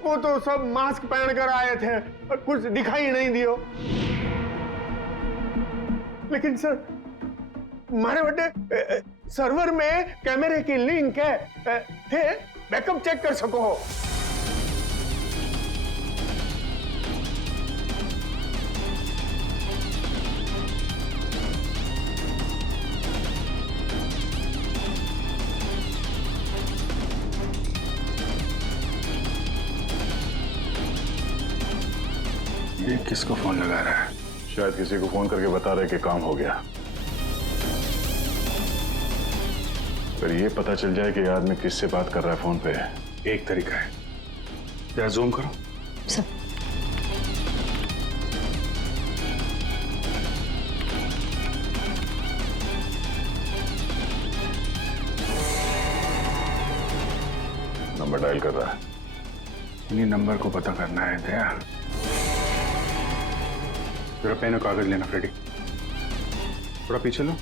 वो तो सब मास्क पहन कर आए थे और कुछ दिखाई नहीं दियो। लेकिन सर हमारे बड़े सर्वर में कैमरे की लिंक है, थे बैकअप चेक कर सको हो। ये किसको फोन लगा रहा है? शायद किसी को फोन करके बता रहे कि काम हो गया। फिर ये पता चल जाए कि ये आदमी किससे बात कर रहा है फोन पे। एक तरीका है, जरा जूम करो। नंबर डायल कर रहा है। इन्हीं नंबर को पता करना है दया। जरा पेन और कागज लेना फ्रेडी, थोड़ा पीछे लो।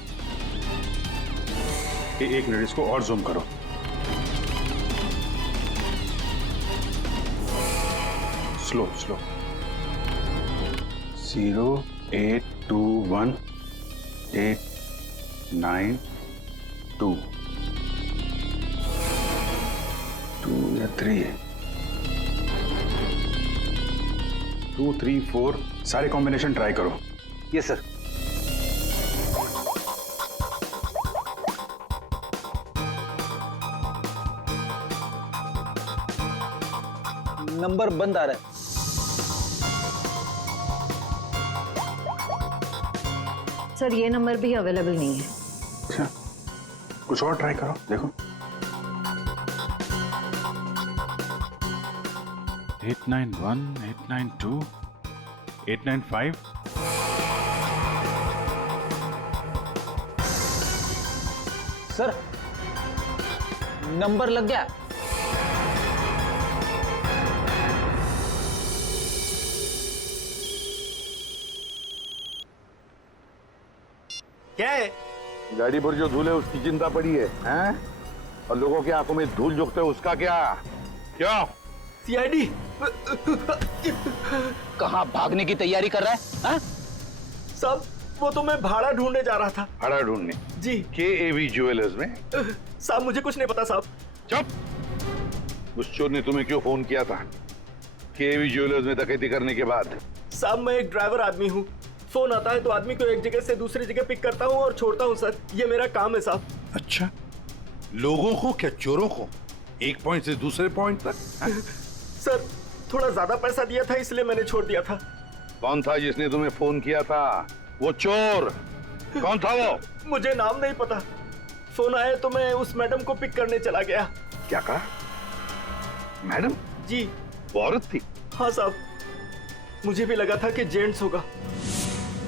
एक मिनट इसको और जूम करो। Slow slow. 0821892 2 या 3 2 3 4 सारे कॉम्बिनेशन ट्राई करो। Yes sir. नंबर बंद आ रहा है। सर ये नंबर भी अवेलेबल नहीं है। अच्छा कुछ और ट्राई करो, देखो। 891 892 895 सर नंबर लग गया। क्या है? गाड़ी पर जो धूल है उसकी चिंता पड़ी है, हैं? और लोगों की आंखों में धूल झोंकते है उसका क्या? क्यों? सीआईडी कहाँ भागने की तैयारी कर रहा है? हाँ? सब वो तो मैं भाड़ा ढूंढने जा रहा था। भाड़ा ढूंढने? जी। KAV ज्वेलर्स में? साहब मुझे कुछ नहीं पता साहब। चुप! उस चोर ने तुम्हें क्यों फोन किया था KAV ज्वेलर्स में डकैती करने के बाद? साहब मैं एक ड्राइवर आदमी हूँ, फोन आता है तो आदमी को एक जगह से दूसरी जगह पिक करता हूँ और छोड़ता हूँ सर, ये मेरा काम है साहब। अच्छा लोगों को क्या चोरों को एक पॉइंट से दूसरे पॉइंट तक? सर थोड़ा ज्यादा पैसा दिया था इसलिए मैंने छोड़ दिया था। कौन था जिसने तुम्हें फोन किया था? वो चोर कौन था वो? मुझे नाम नहीं पता, फोन आया तो मैं उस मैडम को पिक करने चला गया। क्या कहा? मैडम? जी। वो औरत थी? हाँ साहब, मुझे भी लगा था कि जेंट्स होगा,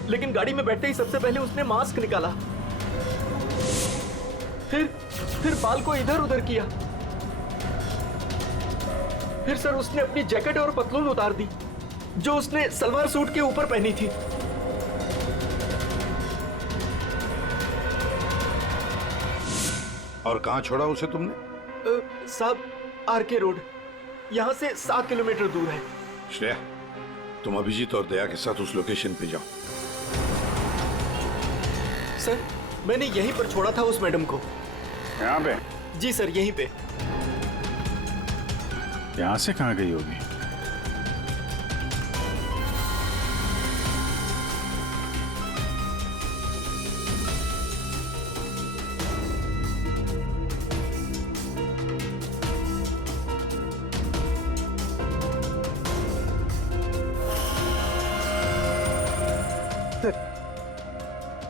लेकिन गाड़ी में बैठते ही सबसे पहले उसने मास्क निकाला, फिर बाल को इधर उधर किया, फिर सर उसने अपनी जैकेट और पतलून उतार दी जो उसने सलवार सूट के ऊपर पहनी थी। और कहाँ छोड़ा उसे तुमने? साहब RK रोड, यहाँ से 7 किलोमीटर दूर है। श्रेया तुम अभिजीत और दया के साथ उस लोकेशन पे जाओ। सर मैंने यहीं पर छोड़ा था उस मैडम को। यहाँ पे? जी सर, यहीं पे। यहाँ से कहाँ गई होगी?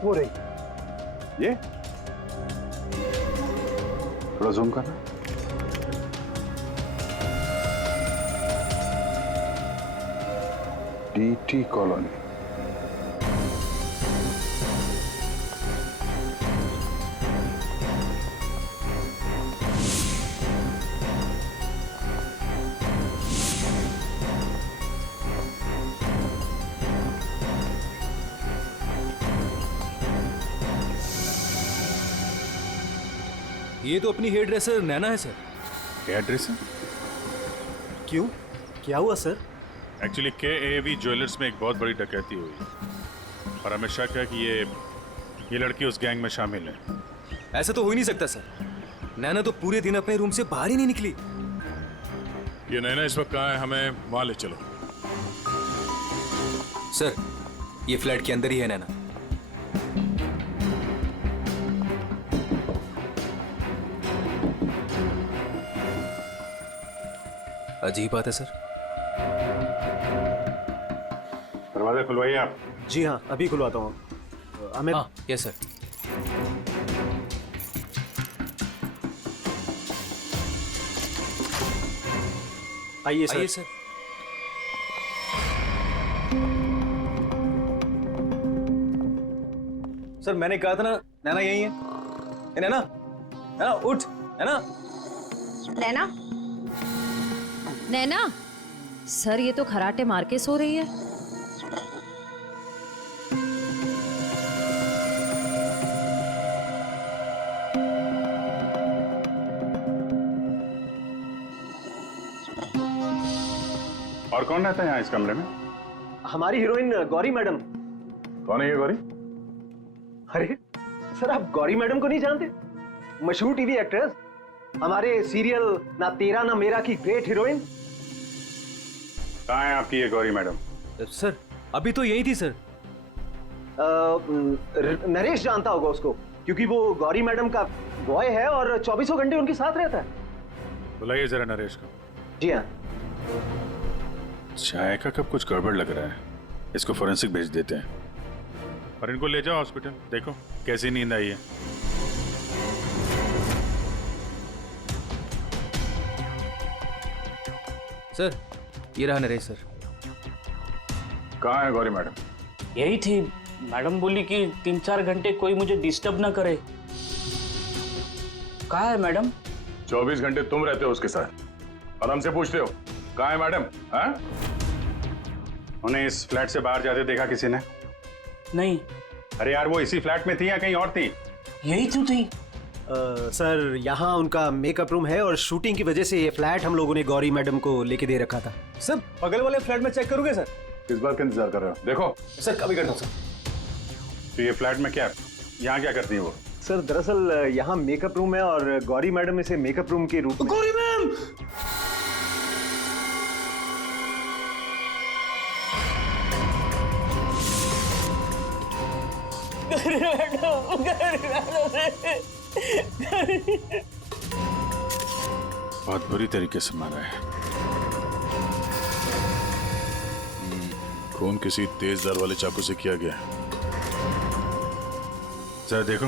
वो रही। ये थोड़ा जूम करना। DT colony. ये तो अपनी हेयर ड्रेसर नैना है सर। Hair dresser? क्यों, क्या हुआ सर? एक्चुअली KAV ज्वेलर्स में एक बहुत बड़ी डकैती हुई और हमें शक है कि ये लड़की उस गैंग में शामिल है। ऐसा तो हो ही नहीं सकता सर। नैना तो पूरे दिन अपने रूम से बाहर ही नहीं निकली। ये नैना इस वक्त कहाँ है? हमें वहां ले चलो। सर, ये फ्लैट के अंदर ही है नैना। अजीब बात है सर। दरवाजा खुलवाइए आप। जी हाँ, अभी खुलवाता हूँ। हमें यस सर। आइए सर। आइए सर। सर, मैंने कहा था ना, नैना यही है। नैना, नैना उठ। नैना, नैना, नैना, सर ये तो खराटे मार के सो रही है। और कौन रहता है यहाँ इस कमरे में? हमारी हीरोइन गौरी मैडम। कौन है ये गौरी? अरे सर, आप गौरी मैडम को नहीं जानते? मशहूर टीवी एक्ट्रेस, हमारे सीरियल ना तेरा ना मेरा की ग्रेट हीरोइन। कहाँ है आपकी ये गौरी मैडम? सर, अभी तो यही थी सर। नरेश जानता होगा उसको, क्योंकि वो गौरी मैडम का बॉय है और 24 घंटे उनके साथ रहता है। बुलाइए जरा नरेश को। जी हाँ। चाय का कब कुछ गड़बड़ लग रहा है। इसको फोरेंसिक भेज देते हैं और इनको ले जाओ हॉस्पिटल। देखो कैसी नींद आई है। सर, ये रहा नरेश सर। कहाँ है गौरी मैडम? यही थी। मैडम बोली कि 3-4 घंटे कोई मुझे डिस्टर्ब ना करे। कहाँ है मैडम? 24 घंटे तुम रहते हो उसके साथ और हमसे पूछते हो कहाँ है मैडम? हाँ? उन्हें इस फ्लैट से बाहर जाते देखा किसी ने? नहीं। अरे यार, वो इसी फ्लैट में थी या कहीं और थी? यही तो थी। सर, यहाँ उनका मेकअप रूम है और शूटिंग की वजह से ये फ्लैट हम लोगों ने गौरी मैडम को लेके दे रखा था। सर, बगल वाले फ्लैट में चेक करोगे सर? किस बात का इंतजार कर रहे हो? देखो सर, कभी करता हूँ सर। तो ये फ्लैट में क्या, यहाँ क्या करती है वो? सर, दरअसल यहाँ मेकअप रूम है और गौरी मैडम इसे मेकअप रूम के रूप में। गौरी मैम! बहुत बुरी तरीके से मारा है। खून किसी तेज धार वाले चाकू से किया गया। जरा देखो,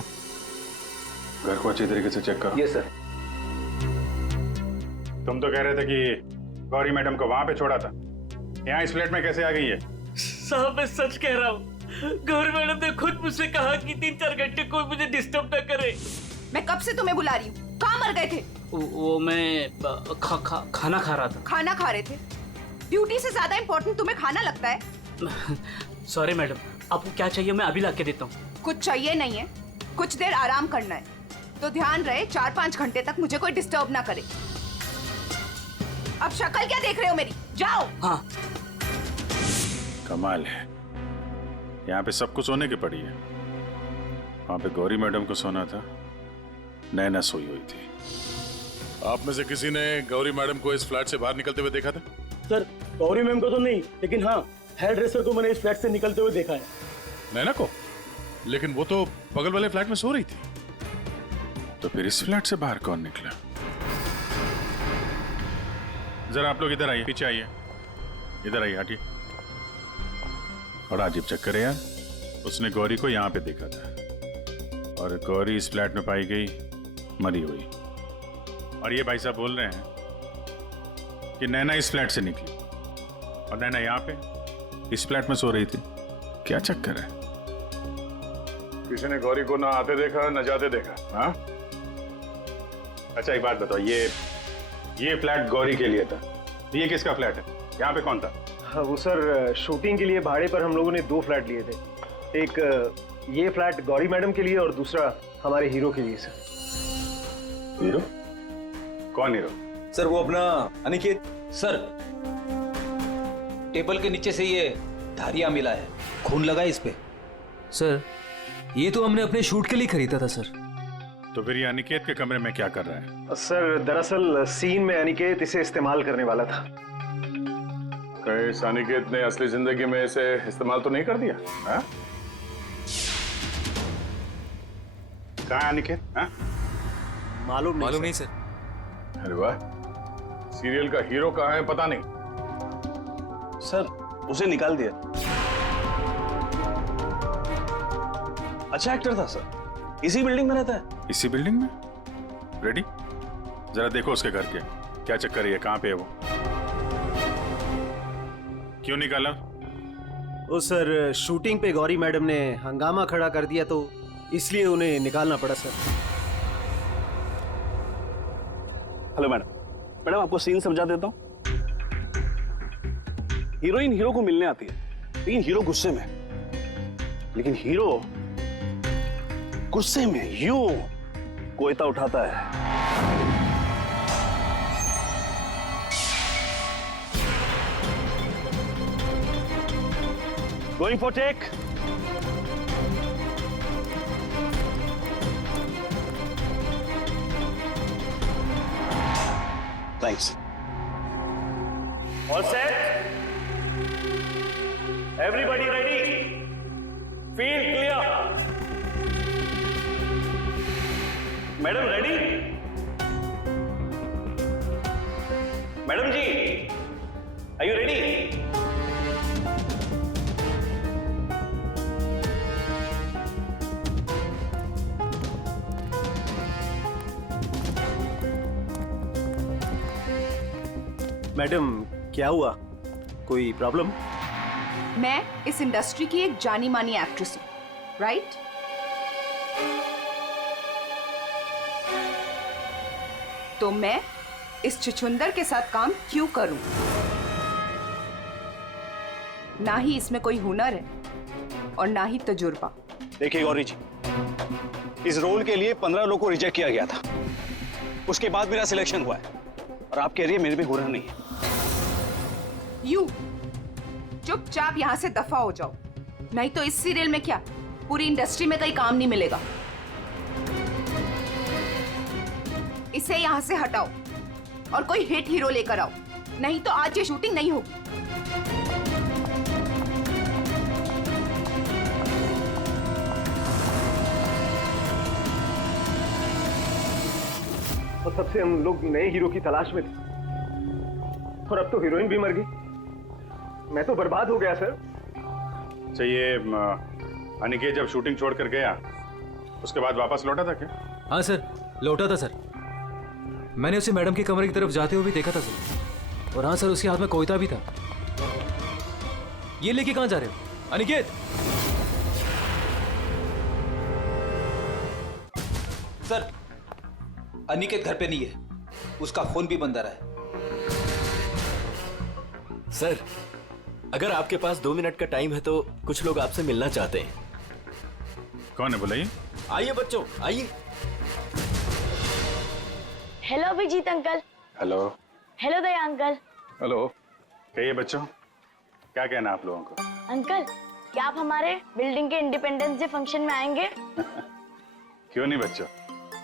घर को अच्छी तरीके से चेक करो। Yes sir. तुम तो कह रहे थे कि गौरी मैडम को वहां पे छोड़ा था, यहाँ इस फ्लैट में कैसे आ गई है? साहब, मैं सच कह रहा हूँ। गौरी मैडम ने खुद मुझसे कहा कि 3-4 घंटे कोई मुझे डिस्टर्ब ना करे। मैं कब से तुम्हें बुला रही हूँ। कहाँ मर गए थे? वो मैं खाना खा रहा था। खाना खा रहे थे? ड्यूटी से ज्यादा इम्पोर्टेंट तुम्हें खाना लगता है? सॉरी मैडम, आपको क्या चाहिए मैं अभी लाके देता हूँ। कुछ चाहिए नहीं है, कुछ देर आराम करना है। तो ध्यान रहे 4-5 घंटे तक मुझे कोई डिस्टर्ब ना करे। अब शक्ल क्या देख रहे हो मेरी? जाओ। हाँ। कमाल है, यहाँ पे सब कुछ सोने की पड़ी है। वहां पे गौरी मैडम को सोना था, नैना सोई हुई थी। आप में से किसी ने गौरी मैडम को इस फ्लैट से बाहर निकलते हुए देखा था? सर गौरी मैम को तो नहीं, लेकिन हाँ हेयर ड्रेसर को मैंने इस फ्लैट से निकलते हुए देखा है। नैना को? लेकिन वो तो बगल वाले फ्लैट में सो रही थी। तो फिर इस फ्लैट से बाहर कौन निकला? जरा आप लोग इधर आइए, पीछे आइए, इधर आइए, हटिए। बड़ा अजीब चक्कर है यार, उसने गौरी को यहाँ पे देखा था और गौरी इस फ्लैट में पाई गई मरी हुई। और ये भाई साहब बोल रहे हैं कि नैना इस फ्लैट से निकली और नैना यहाँ पे इस फ्लैट में सो रही थी। क्या चक्कर है? किसी ने गौरी को ना आते देखा ना जाते देखा? हाँ? अच्छा एक बात बताओ, ये फ्लैट गौरी के लिए था, ये किसका फ्लैट है? यहाँ पे कौन था? हाँ, वो सर शूटिंग के लिए भाड़े पर हम लोगों ने 2 फ्लैट लिए थे। एक ये फ्लैट गौरी मैडम के लिए और दूसरा हमारे हीरो के लिए सर। हीरो? कौन हीरो? सर वो अपना अनिकेत। सर टेबल के नीचे से ये धारियां मिला है, खून लगा है इस पे। सर ये तो हमने अपने शूट के लिए खरीदा था सर। तो फिर ये अनिकेत के कमरे में क्या कर रहा है? सर दरअसल सीन में अनिकेत इसे इस्तेमाल करने वाला था। कहीं इस अनिकेत ने असली जिंदगी में इसे इस्तेमाल तो नहीं कर दिया? हाँ? कहाँ है अनिकेत? हाँ? मालूम नहीं सर। अरे वाह, सीरियल का हीरो कहाँ है पता नहीं। सर उसे निकाल दिया। अच्छा एक्टर था सर, इसी बिल्डिंग में रहता है। इसी बिल्डिंग में? रेडी? जरा देखो उसके घर के क्या चक्कर है, कहाँ पे है वो? क्यों निकाला? ओ सर शूटिंग पे गौरी मैडम ने हंगामा खड़ा कर दिया तो इसलिए उन्हें निकालना पड़ा सर। हेलो मैडम, मैडम आपको सीन समझा देता हूँ। हीरोइन हीरो को मिलने आती है, लेकिन हीरो गुस्से में, लेकिन हीरो गुस्से में यूं कोयता उठाता है। Going for take. Thanks. All set, everybody ready, field clear. Madam ready? Madam ji are you ready? Madam क्या हुआ, कोई प्रॉब्लम? मैं इस इंडस्ट्री की एक जानी मानी एक्ट्रेस हूँ, राइट? तो मैं इस छुछुंदर के साथ काम क्यों करूं? ना ही इसमें कोई हुनर है और ना ही तजुर्बा। देखिए गौरी जी, इस रोल के लिए 15 लोगों को रिजेक्ट किया गया था, उसके बाद मेरा सिलेक्शन हुआ है और आप कह रही है मेरे में हुनर नहीं है। यू चुपचाप यहाँ से दफा हो जाओ, नहीं तो इस सीरियल में क्या पूरी इंडस्ट्री में कहीं काम नहीं मिलेगा। इसे यहाँ से हटाओ और कोई हिट हीरो लेकर आओ, नहीं तो आज ये शूटिंग नहीं होगी। और तब से हम लोग नए हीरो की तलाश में थे और अब तो हीरोइन भी मर गई। मैं तो बर्बाद हो गया सर। चाहिए अनिकेत जब शूटिंग छोड़कर गया उसके बाद वापस लौटा था क्या? हाँ सर लौटा था सर, मैंने उसे मैडम के कमरे की तरफ जाते हुए भी देखा था सर। और हाँ सर उसके हाथ में कोयता भी था। ये लेके कहाँ जा रहे हो अनिकेत? सर अनिकेत घर पे नहीं है, उसका फोन भी बंद आ रहा है। सर अगर आपके पास 2 मिनट का टाइम है तो कुछ लोग आपसे मिलना चाहते हैं। कौन है बुलाइए? आइए बच्चों आइए। Hello Abhijeet uncle. Hello. Hello Daya uncle. Hello. कहिए बच्चों, क्या कहना आप लोगों को? अंकल क्या आप हमारे बिल्डिंग के इंडिपेंडेंस डे फंक्शन में आएंगे? क्यों नहीं बच्चों,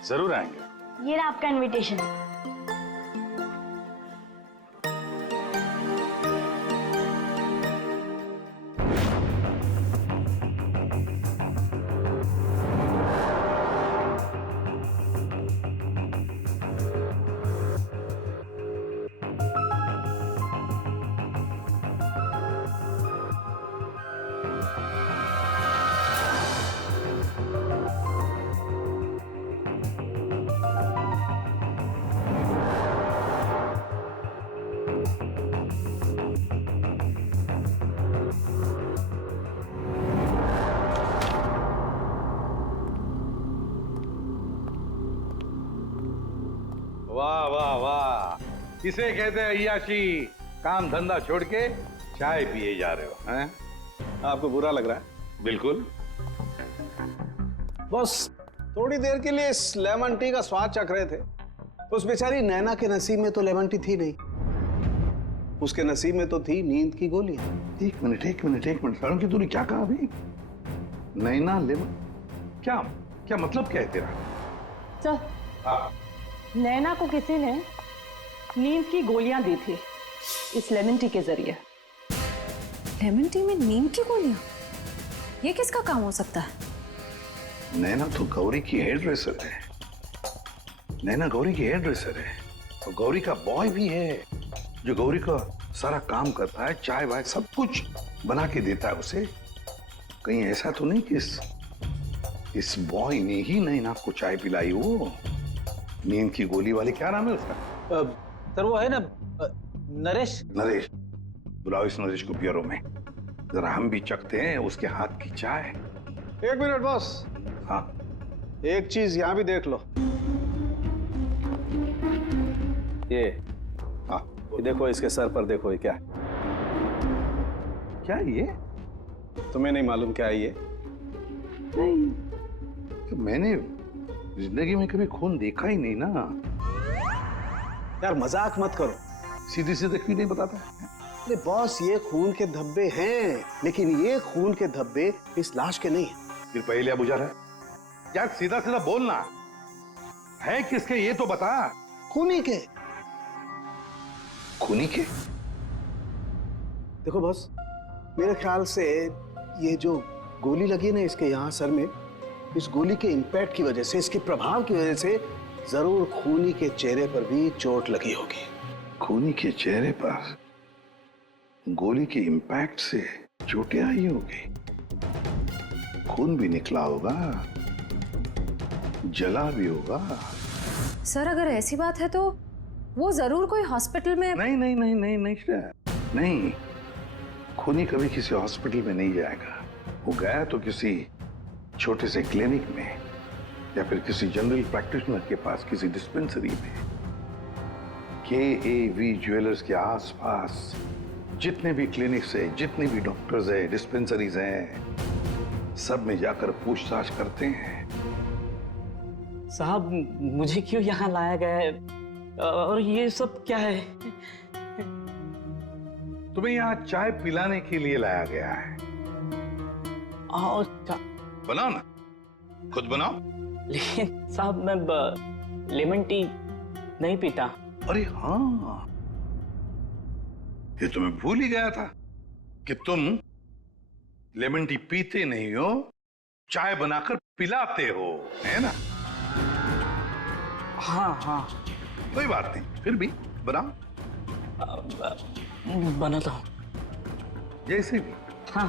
जरूर आएंगे। ये रहा आपका इनविटेशन। वाह वाह वाह, इसे कहते हैं अय्याशी। काम धंधा छोड़ के चाय पिए जा रहे हो हैं? आपको बुरा लग रहा है? बिल्कुल। बॉस, थोड़ी देर के लिए इस लेमन टी का स्वाद चख रहे थे, तो उस बेचारी नैना के नसीब में तो लेमन टी थी नहीं, उसके नसीब में तो थी नींद की गोली। एक मिनट सड़न की तूने क्या कहा अभी? नैना लेमन, क्या क्या मतलब क्या है तेरा? सर, हाँ। नैना को किसी ने नींद की गोलियां दी थी इस लेमन टी के जरिए। लेमन टी में नींद की गोलियां? ये किसका काम हो सकता है? नैना तो गौरी की हेयर ड्रेसर है। नैना गौरी की हेयर ड्रेसर है और गौरी का बॉय भी है, जो गौरी का सारा काम करता है, चाय वाय सब कुछ बना के देता है उसे। कहीं ऐसा तो नहीं कि इस बॉय ने ही नैना को चाय पिलाई हो? नींद की गोली वाले, क्या नाम है उसका? सर वो है ना, नरेश। नरेश, बुलाओ इस नरेश को पियरो में, जरा हम भी चखते हैं उसके हाथ की चाय। एक मिनट बॉस। हाँ, एक चीज यहां भी देख लो। ये हाँ, ये देखो, इसके सर पर देखो, ये क्या है? क्या ये? तुम्हें नहीं मालूम क्या है ये? नहीं, तो मैंने जिंदगी में कभी खून देखा ही नहीं ना। यार मजाक मत करो, सीधी सीधे क्यों नहीं बताता? अरे बॉस, ये खून के धब्बे हैं, लेकिन ये खून के धब्बे इस लाश के नहीं हैं। फिर पहले बुझा रहा है यार, सीधा सीधा बोलना है किसके ये तो बता। खूनी के। खूनी के? देखो बॉस, मेरे ख्याल से ये जो गोली लगी है ना इसके यहाँ सर में, इस गोली के इंपैक्ट की वजह से, इसके प्रभाव की वजह से जरूर खूनी के चेहरे पर भी चोट लगी होगी। खूनी के चेहरे पर गोली के इंपैक्ट से चोटें आई होगी, खून भी निकला होगा, जला भी होगा। सर, अगर ऐसी बात है तो वो जरूर कोई हॉस्पिटल में। नहीं नहीं नहीं नहीं नहीं नहीं, खूनी कभी किसी हॉस्पिटल में नहीं जाएगा। वो गया तो किसी छोटे से क्लिनिक में या फिर किसी जनरल प्रैक्टिशनर के पास, किसी डिस्पेंसरी में। KAV ज्वेलर्स के आसपास जितने भी क्लिनिक्स है, जितने भी डॉक्टर्स है, डिस्पेंसरीज हैं, सब में जाकर पूछताछ करते हैं। साहब, मुझे क्यों यहाँ लाया गया है और ये सब क्या है? तुम्हें यहाँ चाय पिलाने के लिए लाया गया है। और बनाओ ना, खुद बनाओ। लेकिन साहब, मैं लेमन टी नहीं पीता। अरे हाँ, ये तो मैं भूल ही गया था कि तुम लेमन टी पीते नहीं हो, चाय बनाकर पिलाते हो, है ना? हाँ हाँ, कोई बात नहीं, फिर भी बनाओ। बनाता हूँ। जैसे भी। हाँ।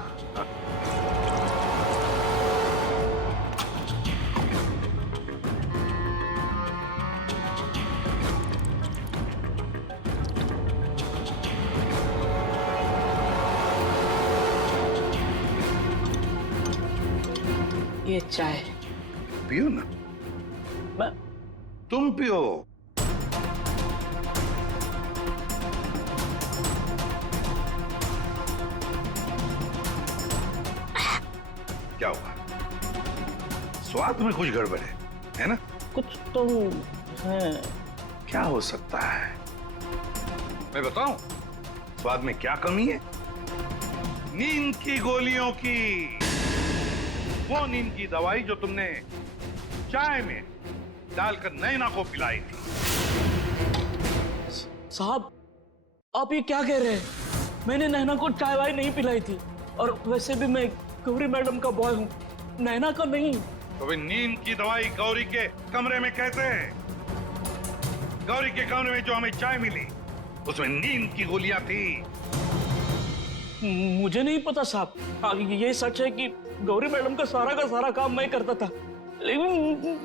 ये चाय पियो ना। तुम पियो। क्या हुआ? स्वाद में कुछ गड़बड़ है ना? कुछ तो है। क्या हो सकता है? मैं बताऊं स्वाद में क्या कमी है? नींद की गोलियों की, वो नींद की दवाई जो तुमने चाय में डालकर नैना को पिलाई थी। साहब, आप ये क्या कह रहे हैं? मैंने नैना को चाय वाय नहीं पिलाई थी, और वैसे भी मैं गौरी मैडम का बॉय हूँ, नैना का नहीं। तो वे नींद की दवाई गौरी के कमरे में कैसे है? गौरी के कमरे में जो हमें चाय मिली उसमें नींद की गोलियां थी। मुझे नहीं पता साहब। ये सच है कि गौरी मैडम का सारा काम मैं करता था, लेकिन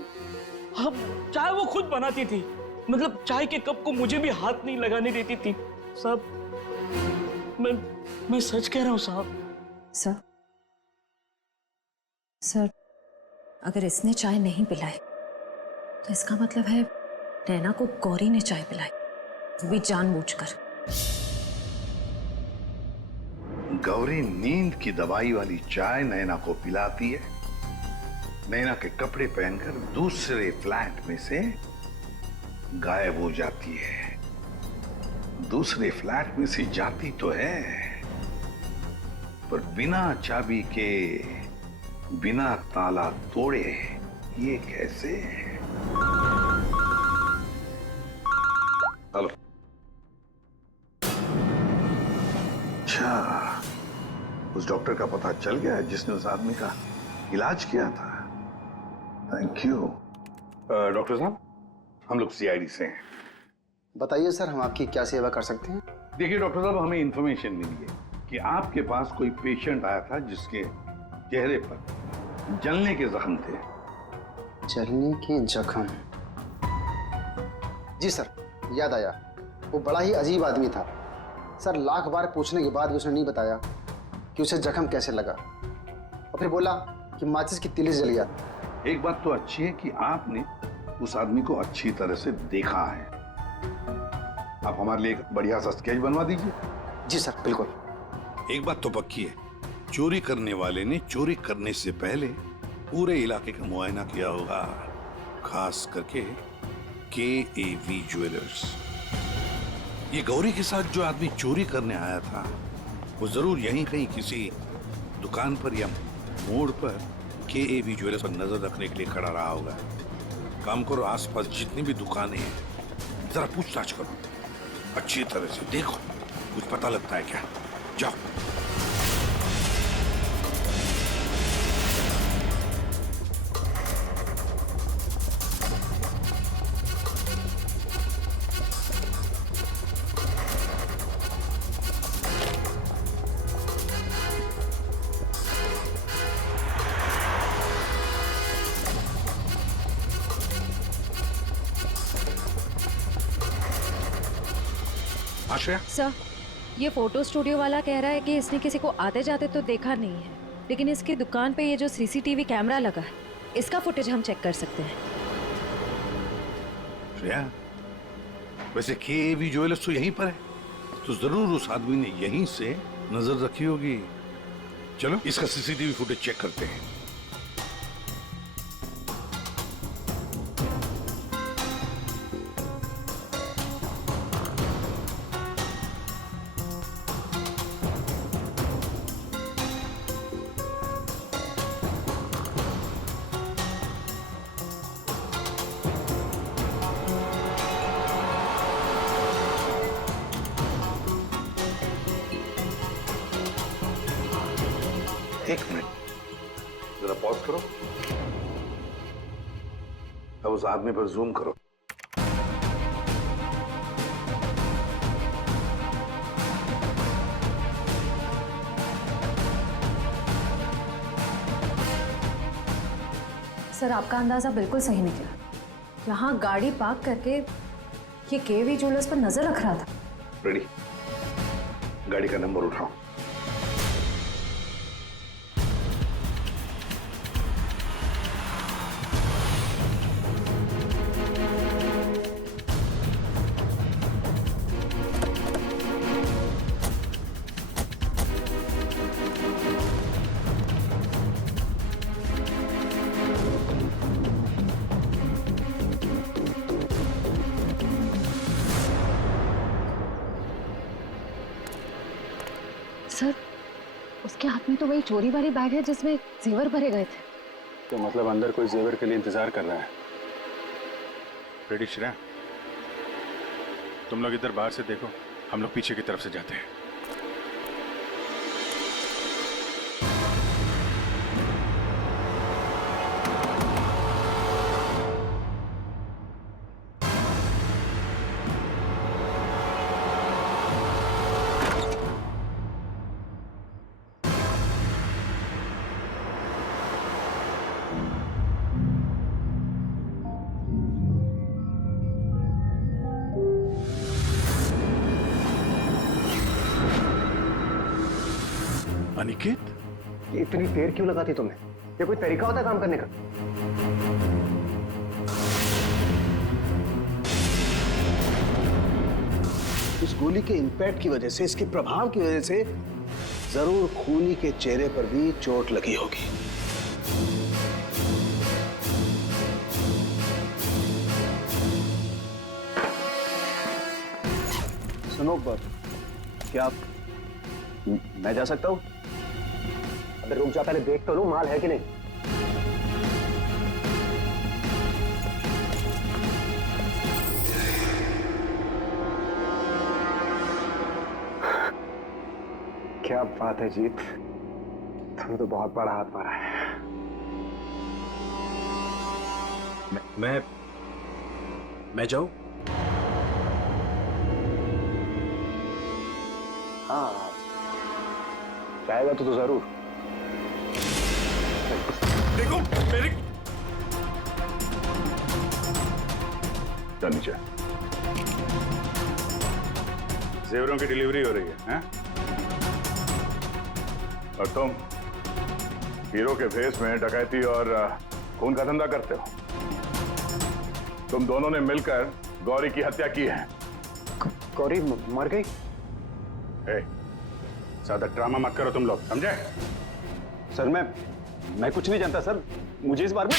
अब चाय वो खुद बनाती थी। मतलब चाय के कप को मुझे भी हाथ नहीं लगाने देती थी। साहब, मैं सच कह रहा हूँ साहब। सर, अगर इसने चाय नहीं पिलाई तो इसका मतलब है नैना को गौरी ने चाय पिलाई, वो भी जानबूझकर। गौरी नींद की दवाई वाली चाय नैना को पिलाती है, नैना के कपड़े पहनकर दूसरे फ्लैट में से गायब हो जाती है। दूसरे फ्लैट में से जाती तो है, पर बिना चाबी के, बिना ताला तोड़े, ये कैसे? हेलो। अच्छा, उस डॉक्टर का पता चल गया जिसने उस आदमी का इलाज किया था। Thank you. डॉक्टर साहब, हम लोग सीआईडी से हैं। बताइए सर, हम आपकी क्या सेवा कर सकते हैं? देखिए डॉक्टर साहब, हमें इंफॉर्मेशन मिली है कि आपके पास कोई पेशेंट आया था जिसके चेहरे पर जलने के जख्म थे। जलने के जख्म? जी सर, याद आया। वो बड़ा ही अजीब आदमी था सर। लाख बार पूछने के बाद भी उसने नहीं बताया कि उसे जख्म कैसे लगा, और फिर बोला कि माचिस की तीली जल गया। एक बात तो अच्छी है कि आपने उस आदमी को अच्छी तरह से देखा है। आप हमारे लिए एक बढ़िया सा स्केच बनवा दीजिए। जी सर, बिल्कुल। एक बात तो पक्की है, चोरी करने वाले ने चोरी करने से पहले पूरे इलाके का मुआयना किया होगा, खास करके KAV ज्वेलर्स। ये गौरी के साथ जो आदमी चोरी करने आया था, वो जरूर यहीं कहीं किसी दुकान पर या मोड़ पर KAV ज्वेलर्स पर नजर रखने के लिए खड़ा रहा होगा। काम करो, आसपास जितनी भी दुकानें हैं जरा पूछताछ करो, अच्छी तरह से देखो, कुछ पता लगता है क्या। जाओ। आश्रया? सर, ये फोटो स्टूडियो वाला कह रहा है कि इसने किसी को आते जाते तो देखा नहीं है, लेकिन इसकी दुकान पे ये जो CCTV कैमरा लगा है, इसका फुटेज हम चेक कर सकते हैं। श्रेया, वैसे KAV ज्वेलर्स तो यहीं पर है, तो जरूर उस आदमी ने यहीं से नजर रखी होगी। चलो इसका CCTV फुटेज चेक करते हैं। एक मिनट, जरा पॉज करो। अब उस आदमी पर जूम करो। सर, आपका अंदाजा बिल्कुल सही निकला। यहाँ गाड़ी पार्क करके ये KAV ज्वेलर्स पर नजर रख रहा था। रेडी? गाड़ी का नंबर उठाओ। सर, उसके हाथ में तो वही चोरी वाली बैग है जिसमें जेवर भरे गए थे। तो मतलब अंदर कोई जेवर के लिए इंतजार कर रहा है। रेडी श्रेया? तुम लोग इधर बाहर से देखो, हम लोग पीछे की तरफ से जाते हैं। अनिकेत, ये इतनी देर क्यों लगाती तुमने? ये कोई तरीका होता है काम करने का? इस गोली के इंपैक्ट की वजह से, इसके प्रभाव की वजह से जरूर खूनी के चेहरे पर भी चोट लगी होगी। सुनो, क्या मैं जा सकता हूँ? अबे रुक जा, पहले देख तो लो माल है कि नहीं। क्या बात है जीत, तुमने तो बहुत बड़ा हाथ मारा है। मैं जाऊं? हाँ, चाहेगा तो जरूर। देखो मेरी चल नीचे। जेवरों की डिलीवरी हो रही है? और तुम हीरो के भेस में डकैती और खून का धंधा करते हो। तुम दोनों ने मिलकर गौरी की हत्या की है। गौरी मर गई? ज्यादा ड्रामा मत करो तुम लोग, समझे? सर मैं कुछ नहीं जानता सर, मुझे इस बारे में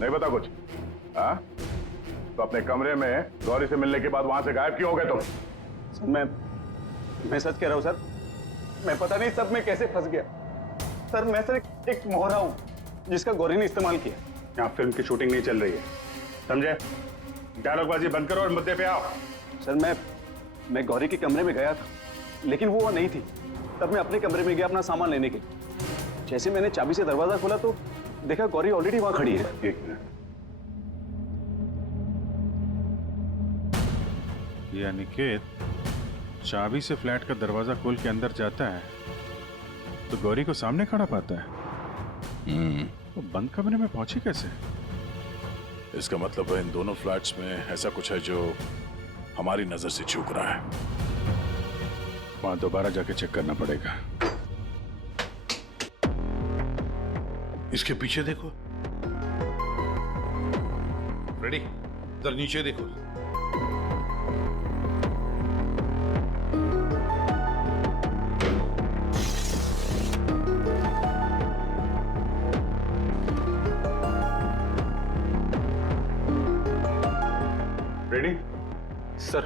नहीं पता कुछ। हाँ, तो अपने कमरे में गौरी से मिलने के बाद वहां से गायब क्यों हो गए तुम? सर मैं सच कह रहा हूं सर, मैं पता नहीं सब में कैसे फंस गया। सर मैं सर एक मोहरा हूं जिसका गौरी ने इस्तेमाल किया। यहाँ फिल्म की शूटिंग नहीं चल रही है, समझे? डायलॉगबाजी बंद करो और मुद्दे पे आओ। सर मैं गौरी के कमरे में गया था, लेकिन वो नहीं थी। तब मैं अपने कमरे में गया अपना सामान लेने के लिए। जैसे मैंने चाबी से दरवाजा खोला तो देखा गौरी ऑलरेडी वहां खड़ी है। एक मिनट, ये अनिकेत चाबी से फ्लैट का दरवाजा खोल के अंदर जाता है तो गौरी को सामने खड़ा पाता है। तो बंद कमरे में पहुंची कैसे? इसका मतलब है इन दोनों फ्लैट्स में ऐसा कुछ है जो हमारी नजर से चूक रहा है। वहां दोबारा जाके चेक करना पड़ेगा। इसके पीछे देखो, रेडी? इधर नीचे देखो। रेडी? सर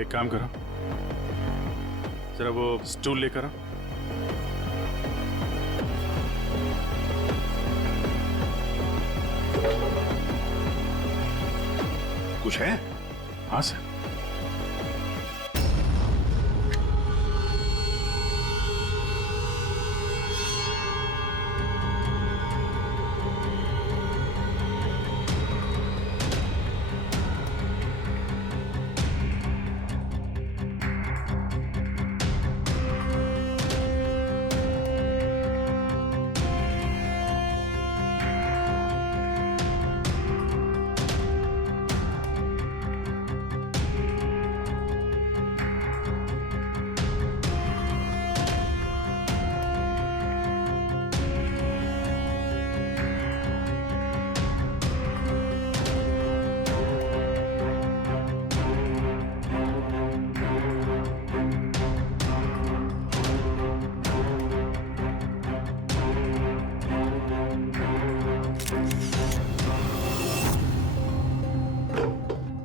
एक काम करो, जरा वो स्टूल लेकर आओ। कुछ है? हाँ सर।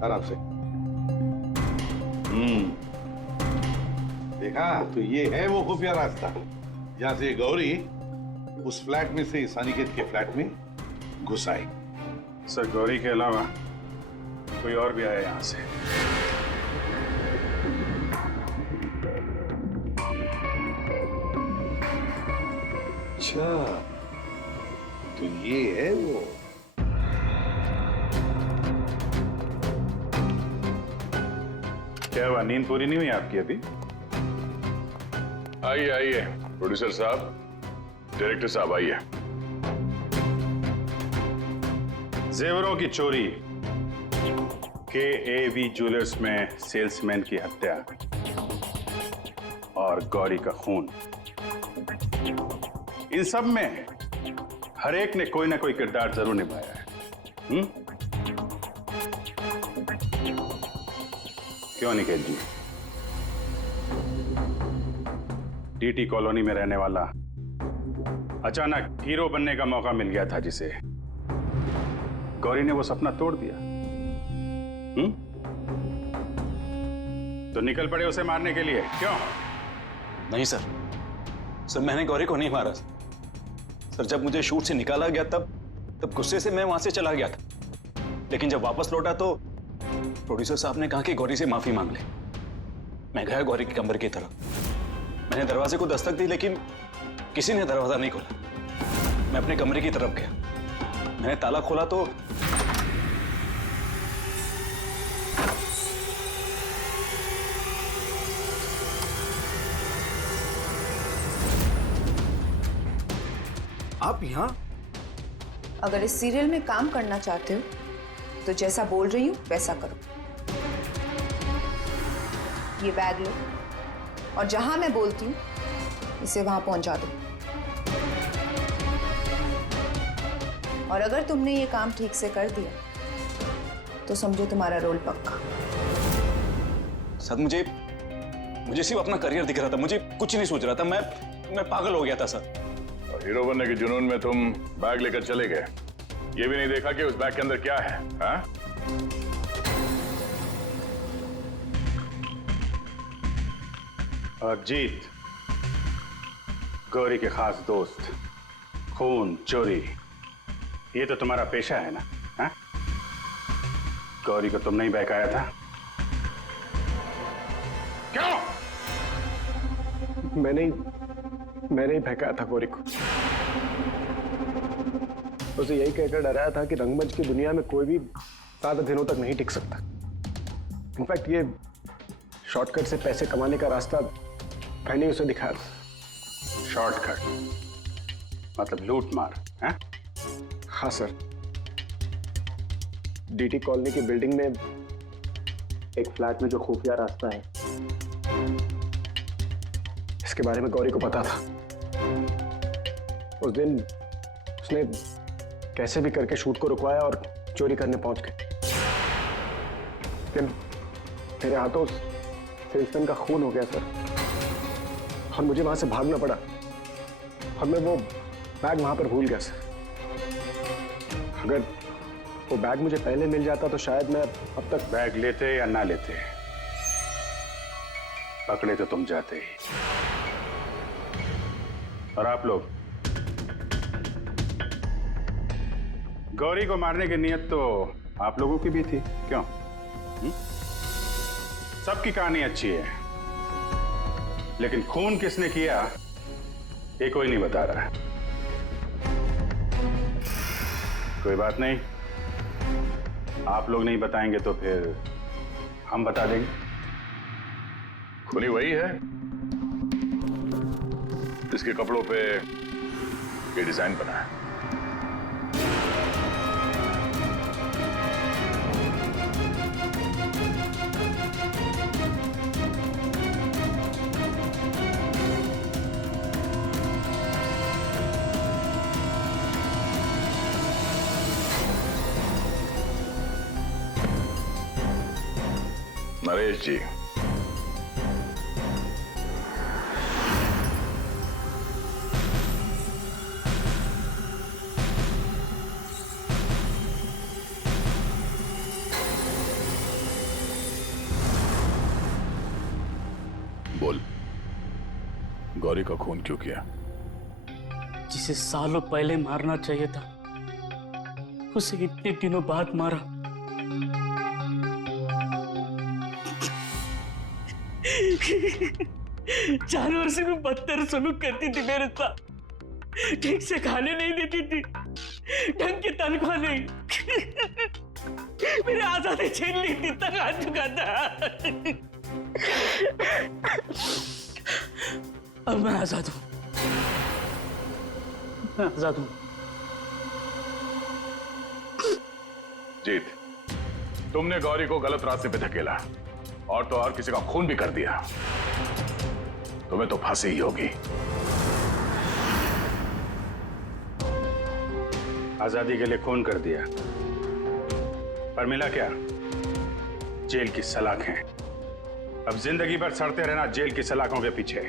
आराम से। देखा, तो ये है वो खुफिया रास्ता जहां से गौरी उस फ्लैट में से इस अनिकेत के फ्लैट में घुस आई। सर गौरी के अलावा कोई और भी आया यहां से? अच्छा, तो ये है वो। क्या हुआ, नींद पूरी नहीं हुई आपकी अभी? आइए आइए प्रोड्यूसर साहब, डायरेक्टर साहब आइए। जेवरों की चोरी, KAV ज्वेलर्स में सेल्समैन की हत्या और गौरी का खून, इन सब में हर एक ने कोई ना कोई किरदार जरूर निभाया है। क्यों निकेत जी? टीटी कॉलोनी में रहने वाला अचानक हीरो बनने का मौका मिल गया था जिसे, गौरी ने वो सपना तोड़ दिया। तो निकल पड़े उसे मारने के लिए, क्यों? नहीं सर, मैंने गौरी को नहीं मारा सर। जब मुझे शूट से निकाला गया तब गुस्से से मैं वहां से चला गया था। लेकिन जब वापस लौटा तो प्रोड्यूसर साहब ने कहा कि गौरी से माफी मांग ले। मैं गया गौरी के कमरे की तरफ। मैंने दरवाजे को दस्तक दी लेकिन किसी ने दरवाजा नहीं खोला। मैं अपने कमरे की तरफ गया। मैंने ताला खोला तो आप यहाँ? अगर इस सीरियल में काम करना चाहते हो तो जैसा बोल रही हूँ वैसा करो। ये बैग लो और जहां मैं बोलती हूँ इसे वहां पहुंचा दो। और अगर तुमने ये काम ठीक से कर दिया तो समझो तुम्हारा रोल पक्का। सर मुझे सिर्फ अपना करियर दिख रहा था, मुझे कुछ नहीं सोच रहा था। मैं पागल हो गया था सर। हीरो बनने के जुनून में तुम बैग लेकर चले गए, ये भी नहीं देखा कि उस बैग के अंदर क्या है। हाँ? और जीत, गौरी के खास दोस्त, खून चोरी, ये तो तुम्हारा पेशा है ना? हाँ? गौरी को तुमने ही बहकाया था, क्यों? मैंने ही बहकाया था गौरी को। उसे यही कहकर डराया था कि रंगमंच की दुनिया में कोई भी ज्यादा दिनों तक नहीं टिक सकता। इनफैक्ट ये शॉर्टकट से पैसे कमाने का रास्ता मैंने उसे दिखाया था। शॉर्टकट मतलब लूट मार? हैं? हाँ सर, डीटी कॉलोनी की बिल्डिंग में एक फ्लैट में जो खुफिया रास्ता है, इसके बारे में गौरी को पता था। उस दिन उसने कैसे भी करके शूट को रुकवाया और चोरी करने पहुंच गए। लेकिन मेरे हाथों सेल्समैन का खून हो गया सर, और मुझे वहां से भागना पड़ा और मैं वो बैग वहां पर भूल गया सर। अगर वो बैग मुझे पहले मिल जाता तो शायद मैं अब तक। बैग लेते या ना लेते, पकड़े तो तुम जाते ही। और आप लोग, गौरी को मारने की नीयत तो आप लोगों की भी थी, क्यों? सबकी कहानी अच्छी है, लेकिन खून किसने किया ये कोई नहीं बता रहा है। कोई बात नहीं, आप लोग नहीं बताएंगे तो फिर हम बता देंगे। खूनी वही है जिसके कपड़ों पे ये डिजाइन बना है। नरेश जी, बोल, गौरी का खून क्यों किया? जिसे सालों पहले मारना चाहिए था उसे इतने दिनों बाद मारा। जानवर से भी बदतर सलूक करती थी मेरे साथ। ठीक से खाने नहीं देती थी, ढंग की तनख्वाह नहीं, मेरे आजादी छीन ली थी, तक आ चुका था। अब मैं आजाद हूं, मैं आजाद हूं। जीत, तुमने गौरी को गलत रास्ते पे धकेला और तो और किसी का खून भी कर दिया। तुम्हें तो फांसी ही होगी। आजादी के लिए खून कर दिया, पर मिला क्या? जेल की सलाखें। अब जिंदगी भर सड़ते रहना जेल की सलाखों के पीछे।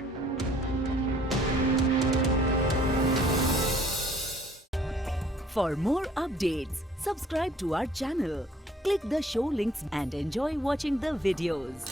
For more updates, subscribe to our channel, click the show links and enjoy watching the videos.